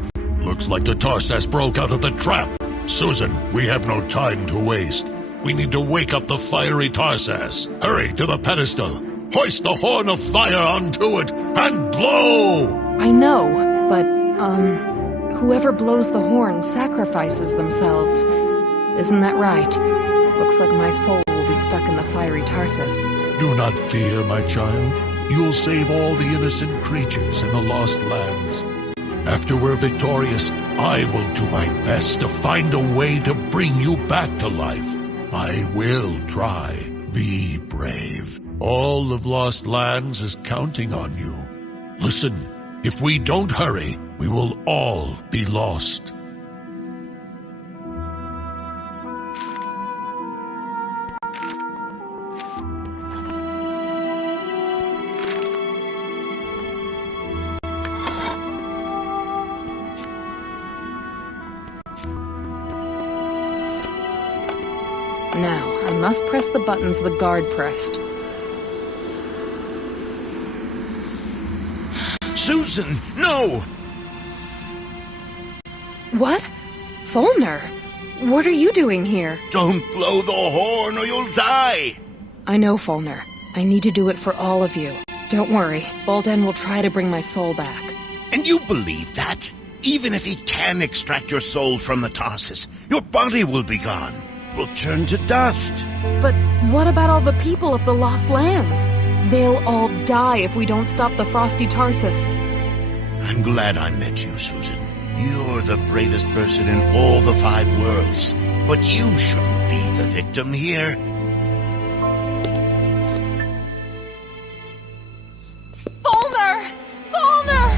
Looks like the Tarsus broke out of the trap. Susan, we have no time to waste. We need to wake up the fiery Tarsus. Hurry to the pedestal. Hoist the horn of fire onto it and blow! I know, but, whoever blows the horn sacrifices themselves. Isn't that right? Looks like my soul will be stuck in the fiery Tarsus. Do not fear, my child. You'll save all the innocent creatures in the Lost Lands. After we're victorious, I will do my best to find a way to bring you back to life. I will try. Be brave. All of Lost Lands is counting on you. Listen, if we don't hurry, we will all be lost. Now, I must press the buttons the guard pressed. Susan, no! What? Fulner? What are you doing here? Don't blow the horn or you'll die! I know, Fulner. I need to do it for all of you. Don't worry, Bolden will try to bring my soul back. And you believe that? Even if he can extract your soul from the Tarsus, your body will be gone. Will turn to dust. But what about all the people of the Lost Lands? They'll all die if we don't stop the Frosty Tarsus. I'm glad I met you, Susan. You're the bravest person in all the 5 worlds. But you shouldn't be the victim here. Fulner! Fulner!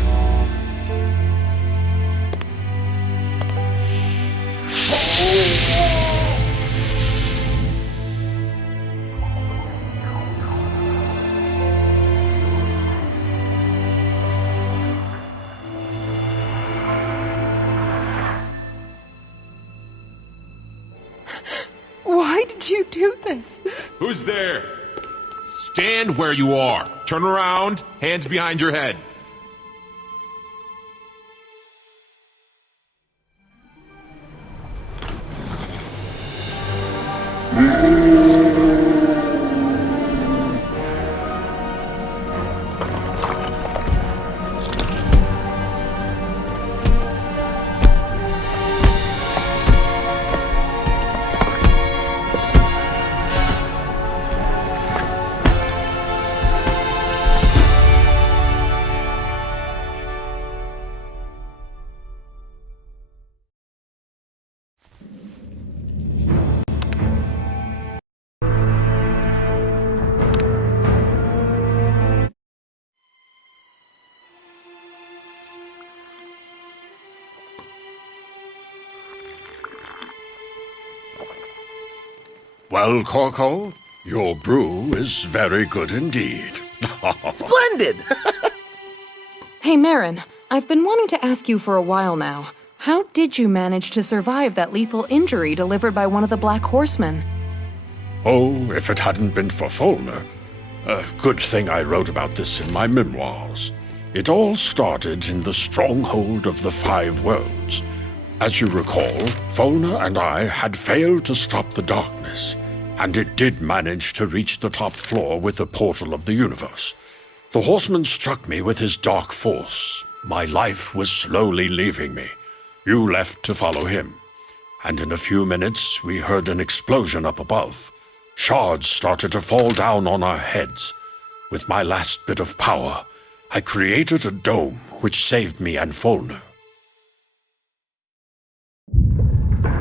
Why did you do this? Who's there? Stand where you are. Turn around, hands behind your head. Well, Corco, your brew is very good indeed. Splendid! Hey, Marin, I've been wanting to ask you for a while now. How did you manage to survive that lethal injury delivered by one of the Black Horsemen? Oh, if it hadn't been for Fulner. Good thing I wrote about this in my memoirs. It all started in the stronghold of the 5 worlds. As you recall, Fulner and I had failed to stop the darkness, and it did manage to reach the top floor with the portal of the universe. The horseman struck me with his dark force. My life was slowly leaving me. You left to follow him, and in a few minutes we heard an explosion up above. Shards started to fall down on our heads. With my last bit of power, I created a dome which saved me and Fulner.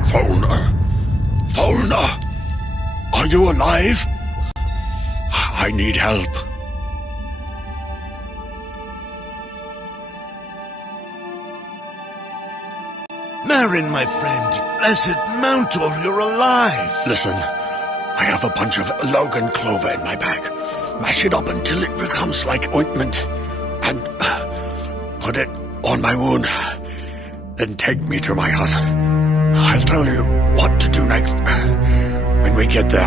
Fulner! Are you alive? I need help. Marin, my friend, blessed Mountor, you're alive. Listen, I have a bunch of Logan clover in my bag. Mash it up until it becomes like ointment, and put it on my wound. Then take me to my hut. I'll tell you what to do next when we get there.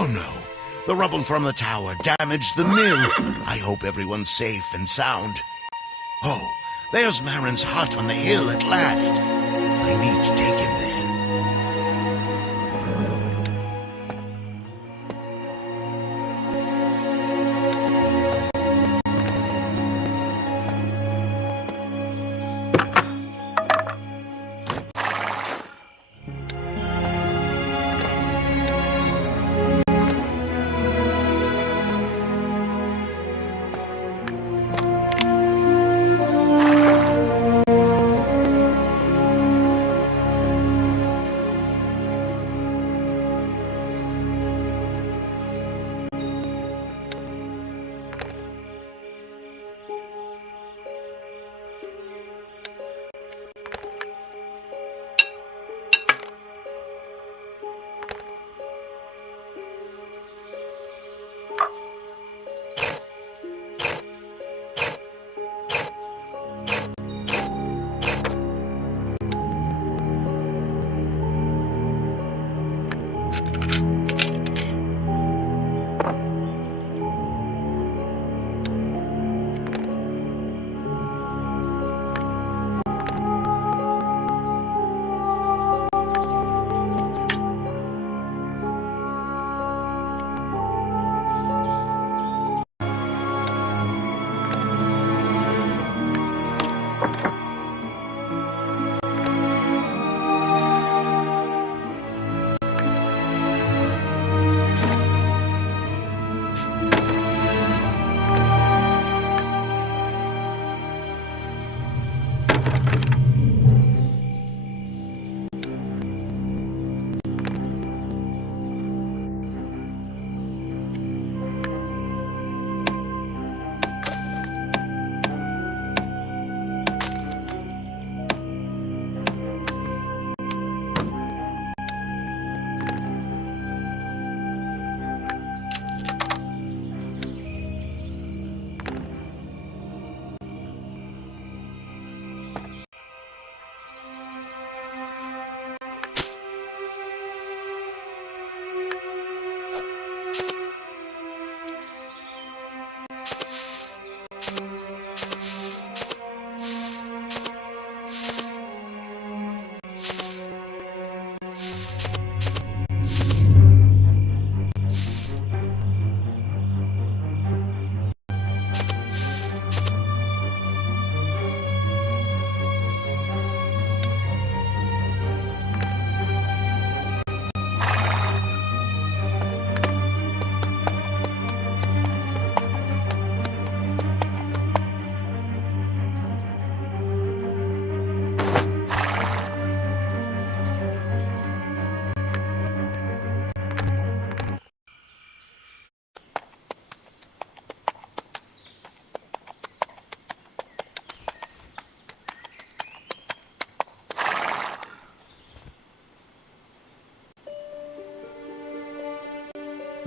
Oh no, the rubble from the tower damaged the mill. I hope everyone's safe and sound. Oh, there's Marin's hut on the hill at last. I need to take him there.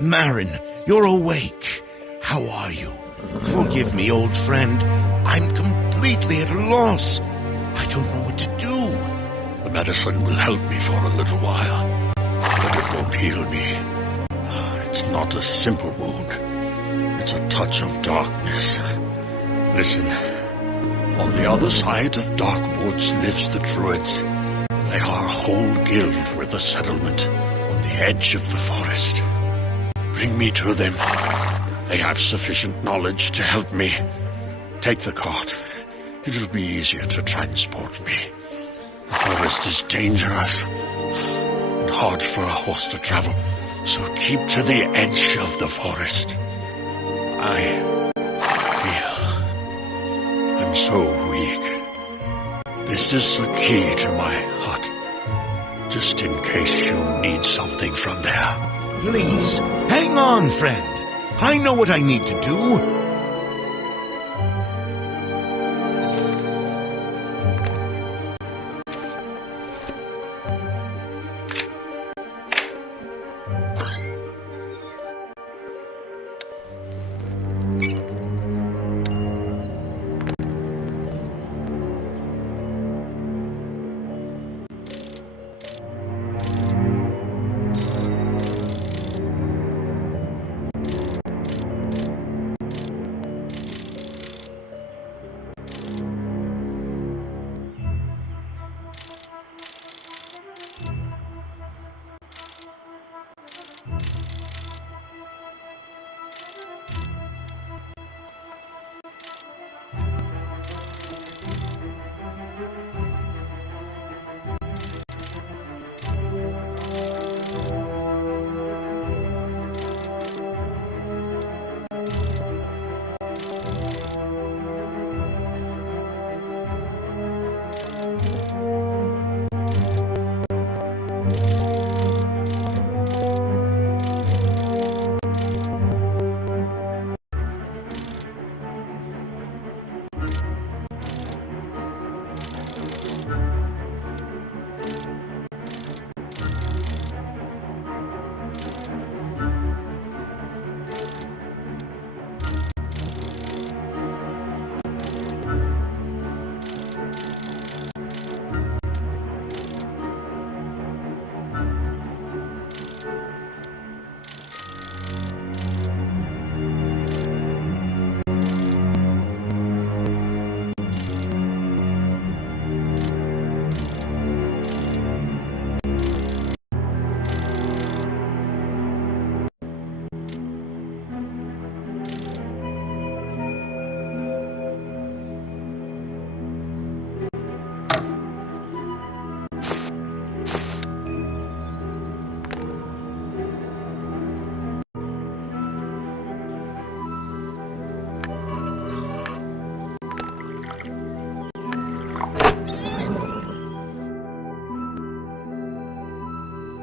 Marin, you're awake. How are you? Forgive me, old friend. I'm completely at a loss. I don't know what to do. The medicine will help me for a little while, but it won't heal me. It's not a simple wound. It's a touch of darkness. Listen. On the other side of Darkwoods lives the Druids. They are a whole guild with a settlement on the edge of the forest. Bring me to them. They have sufficient knowledge to help me. Take the cart. It'll be easier to transport me. The forest is dangerous and hard for a horse to travel, so keep to the edge of the forest. I'm so weak. This is the key to my hut, just in case you need something from there. Please, hang on, friend. I know what I need to do.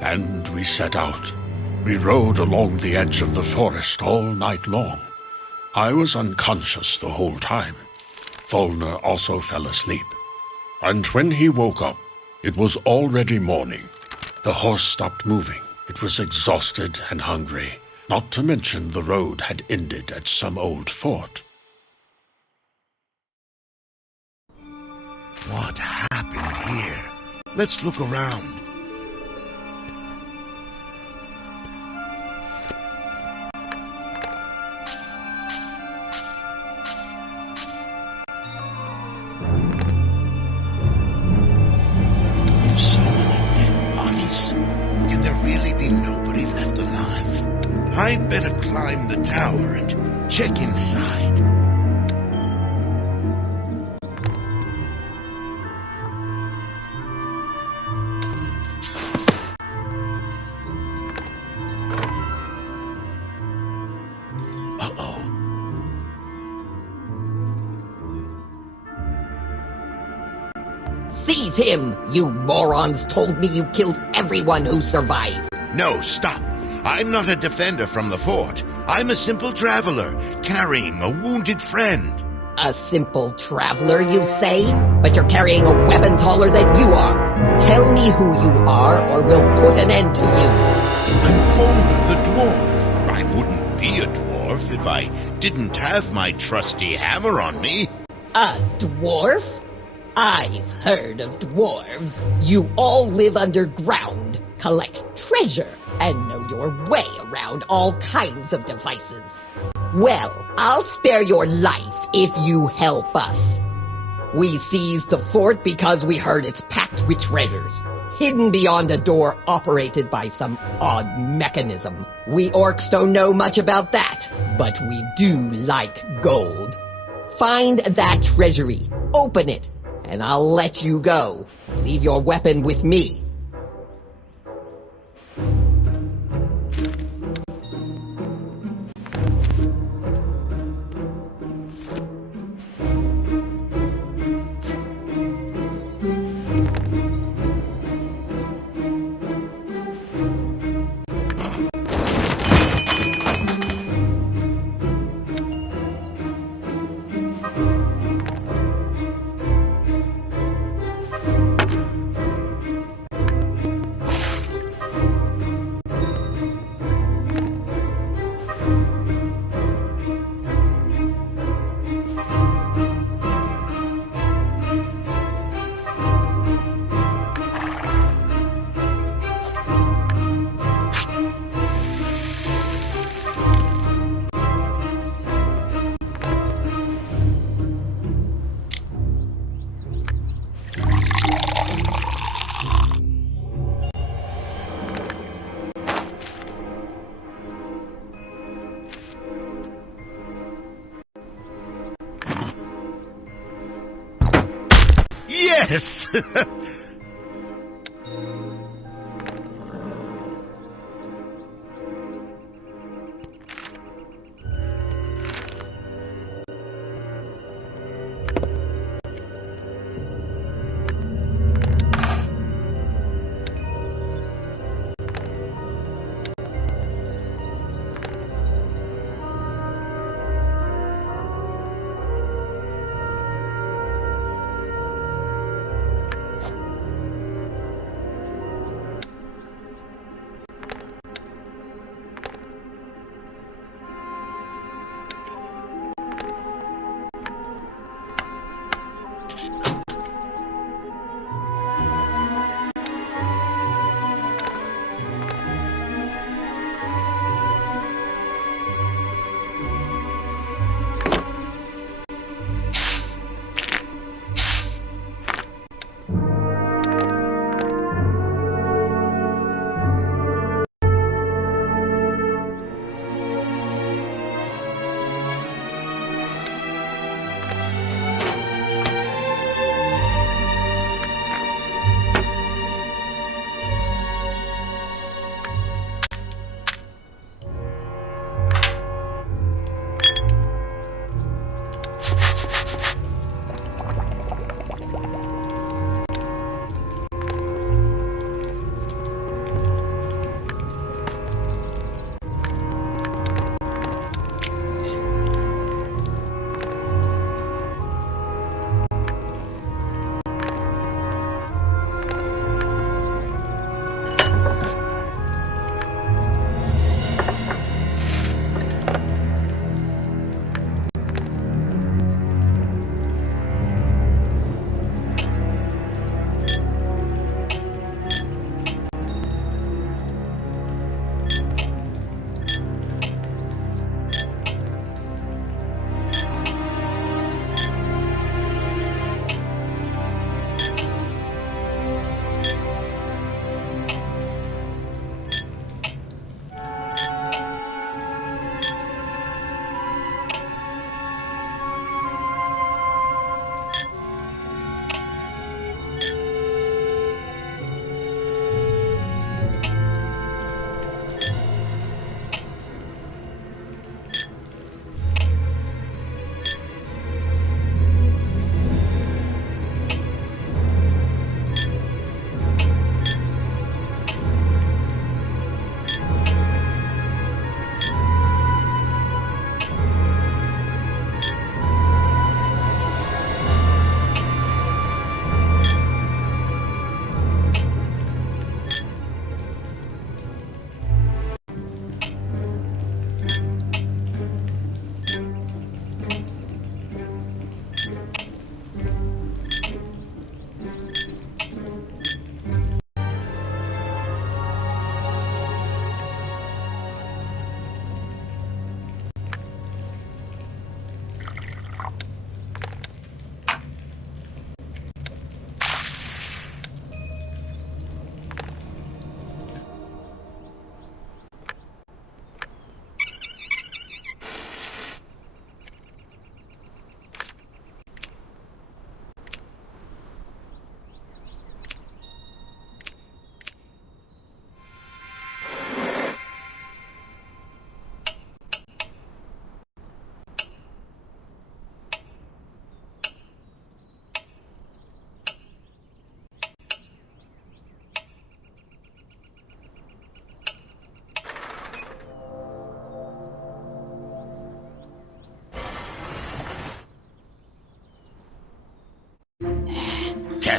and we set out. We rode along the edge of the forest all night long. I was unconscious the whole time. Volner also fell asleep. And when he woke up, it was already morning. The horse stopped moving. It was exhausted and hungry, not to mention the road had ended at some old fort. What happened here? Let's look around. So many dead bodies. Can there really be nobody left alive? I'd better climb the tower and check inside. Seize him! You morons told me you killed everyone who survived. No, stop. I'm not a defender from the fort. I'm a simple traveler, carrying a wounded friend. A simple traveler, you say? But you're carrying a weapon taller than you are. Tell me who you are, or we'll put an end to you. I'm Volner the dwarf. I wouldn't be a dwarf if I didn't have my trusty hammer on me. A dwarf? I've heard of dwarves. You all live underground, collect treasure, and know your way around all kinds of devices. Well, I'll spare your life if you help us. We seized the fort because we heard it's packed with treasures, hidden beyond a door operated by some odd mechanism. We orcs don't know much about that, but we do like gold. Find that treasury, open it, and I'll let you go. Leave your weapon with me. Yes!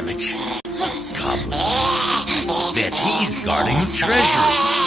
damn it. Goblin. Bet he's guarding the treasury.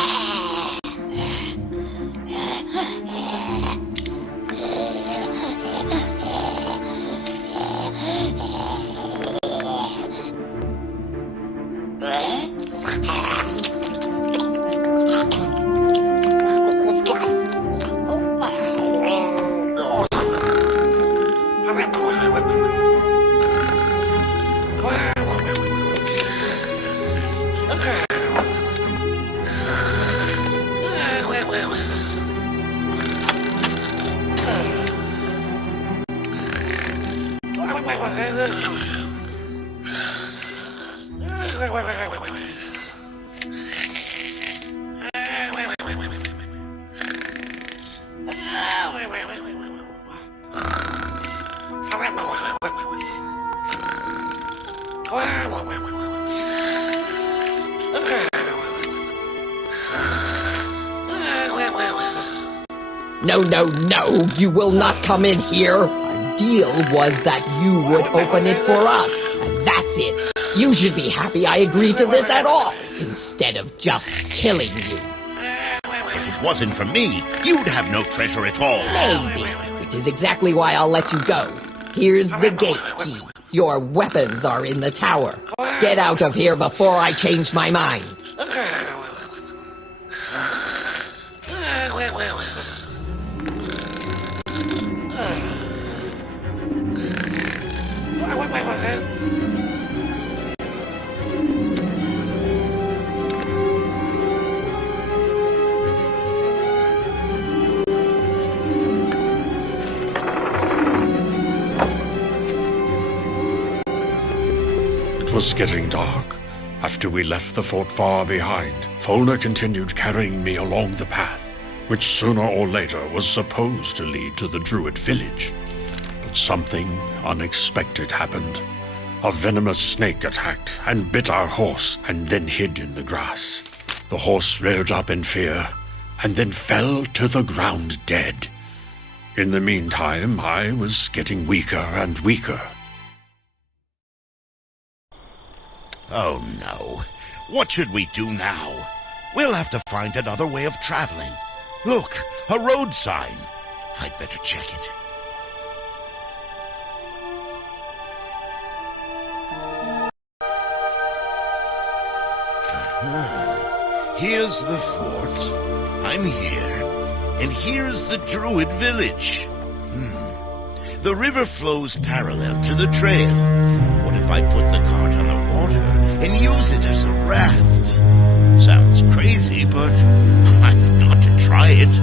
No, you will not come in here. Our deal was that you would open it for us, and that's it. You should be happy I agreed to this at all, instead of just killing you. If it wasn't for me, you'd have no treasure at all. Maybe, which is exactly why I'll let you go. Here's the gate key. Your weapons are in the tower. Get out of here before I change my mind. It was getting dark. After we left the fort far behind, Folner continued carrying me along the path, which sooner or later was supposed to lead to the Druid village. But something unexpected happened. A venomous snake attacked and bit our horse and then hid in the grass. The horse reared up in fear and then fell to the ground dead. In the meantime, I was getting weaker and weaker. Oh no. What should we do now? We'll have to find another way of traveling. Look, a road sign. I'd better check it. Here's the fort. I'm here. And here's the Druid village. The river flows parallel to the trail. What if I put the cart on the water and use it as a raft? Sounds crazy, but I've got to try it.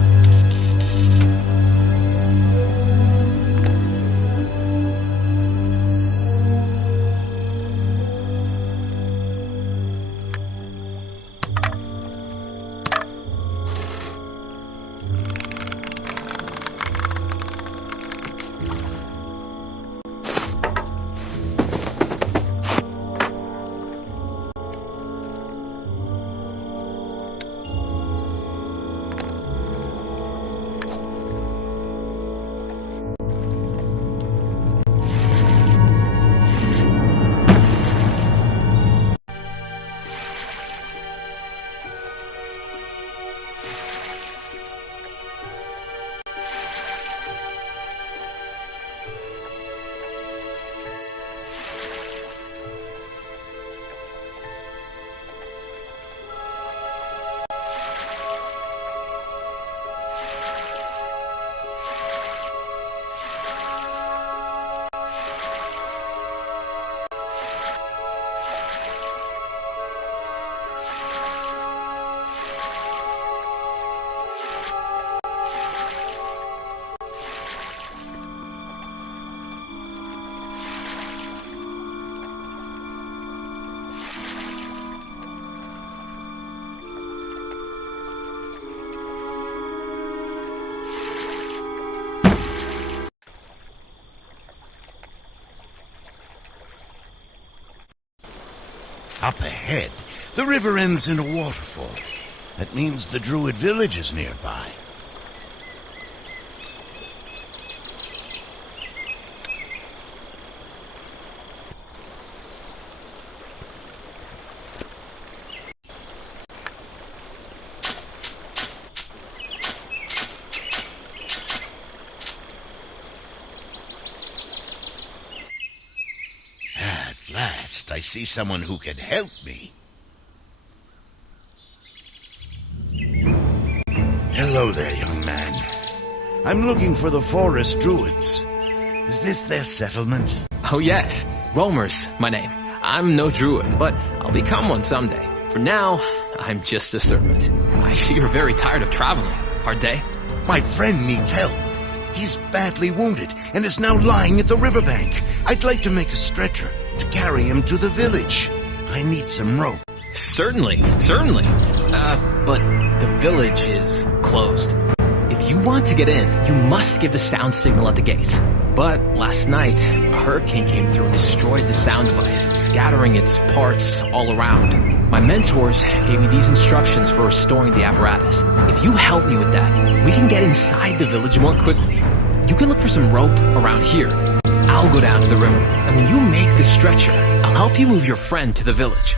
Up ahead, the river ends in a waterfall. That means the Druid village is nearby. last, I see someone who can help me. Hello there, young man. I'm looking for the forest druids. Is this their settlement? Oh yes, Romer's my name. I'm no druid, but I'll become one someday. For now, I'm just a servant. I see you're very tired of traveling. Hard day? My friend needs help. He's badly wounded and is now lying at the riverbank. I'd like to make a stretcher to carry him to the village. I need some rope. Certainly. But the village is closed. If you want to get in, you must give a sound signal at the gates. But last night, a hurricane came through and destroyed the sound device, scattering its parts all around. My mentors gave me these instructions for restoring the apparatus. If you help me with that, we can get inside the village more quickly. You can look for some rope around here. I'll go down to the river, and when you make the stretcher, I'll help you move your friend to the village.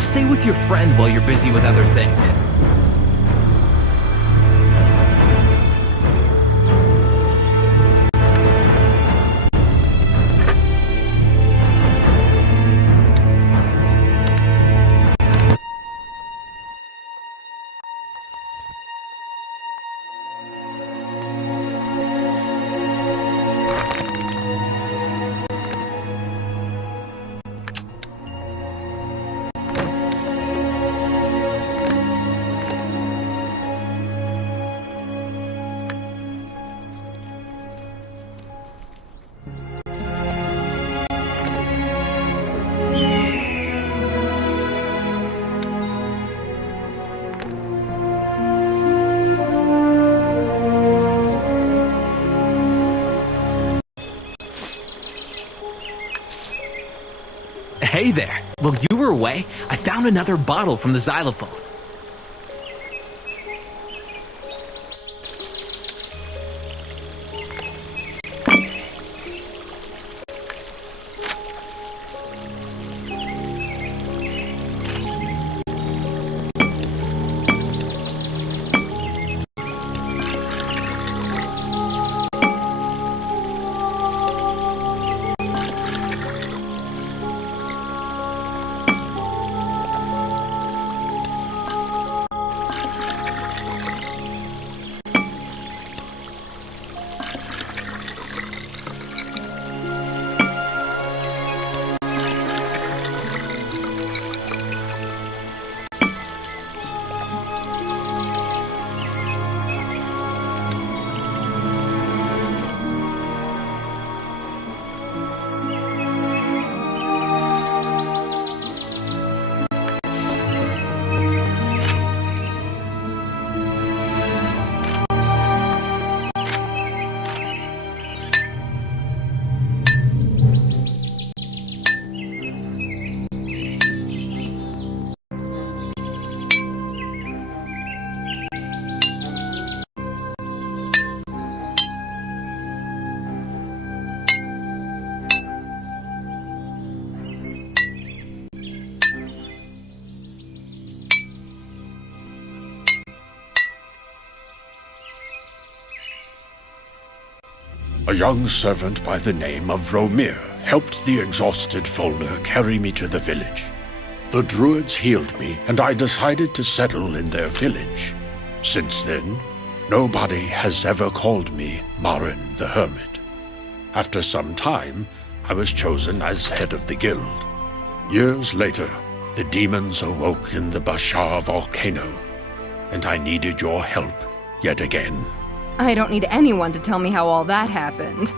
Stay with your friend while you're busy with other things. Hey there. While you were away, I found another bottle from the xylophone. A young servant by the name of Romir helped the exhausted Folner carry me to the village. The druids healed me, and I decided to settle in their village. Since then, nobody has ever called me Marin the Hermit. After some time, I was chosen as head of the guild. Years later, the demons awoke in the Bashar volcano, and I needed your help yet again. I don't need anyone to tell me how all that happened.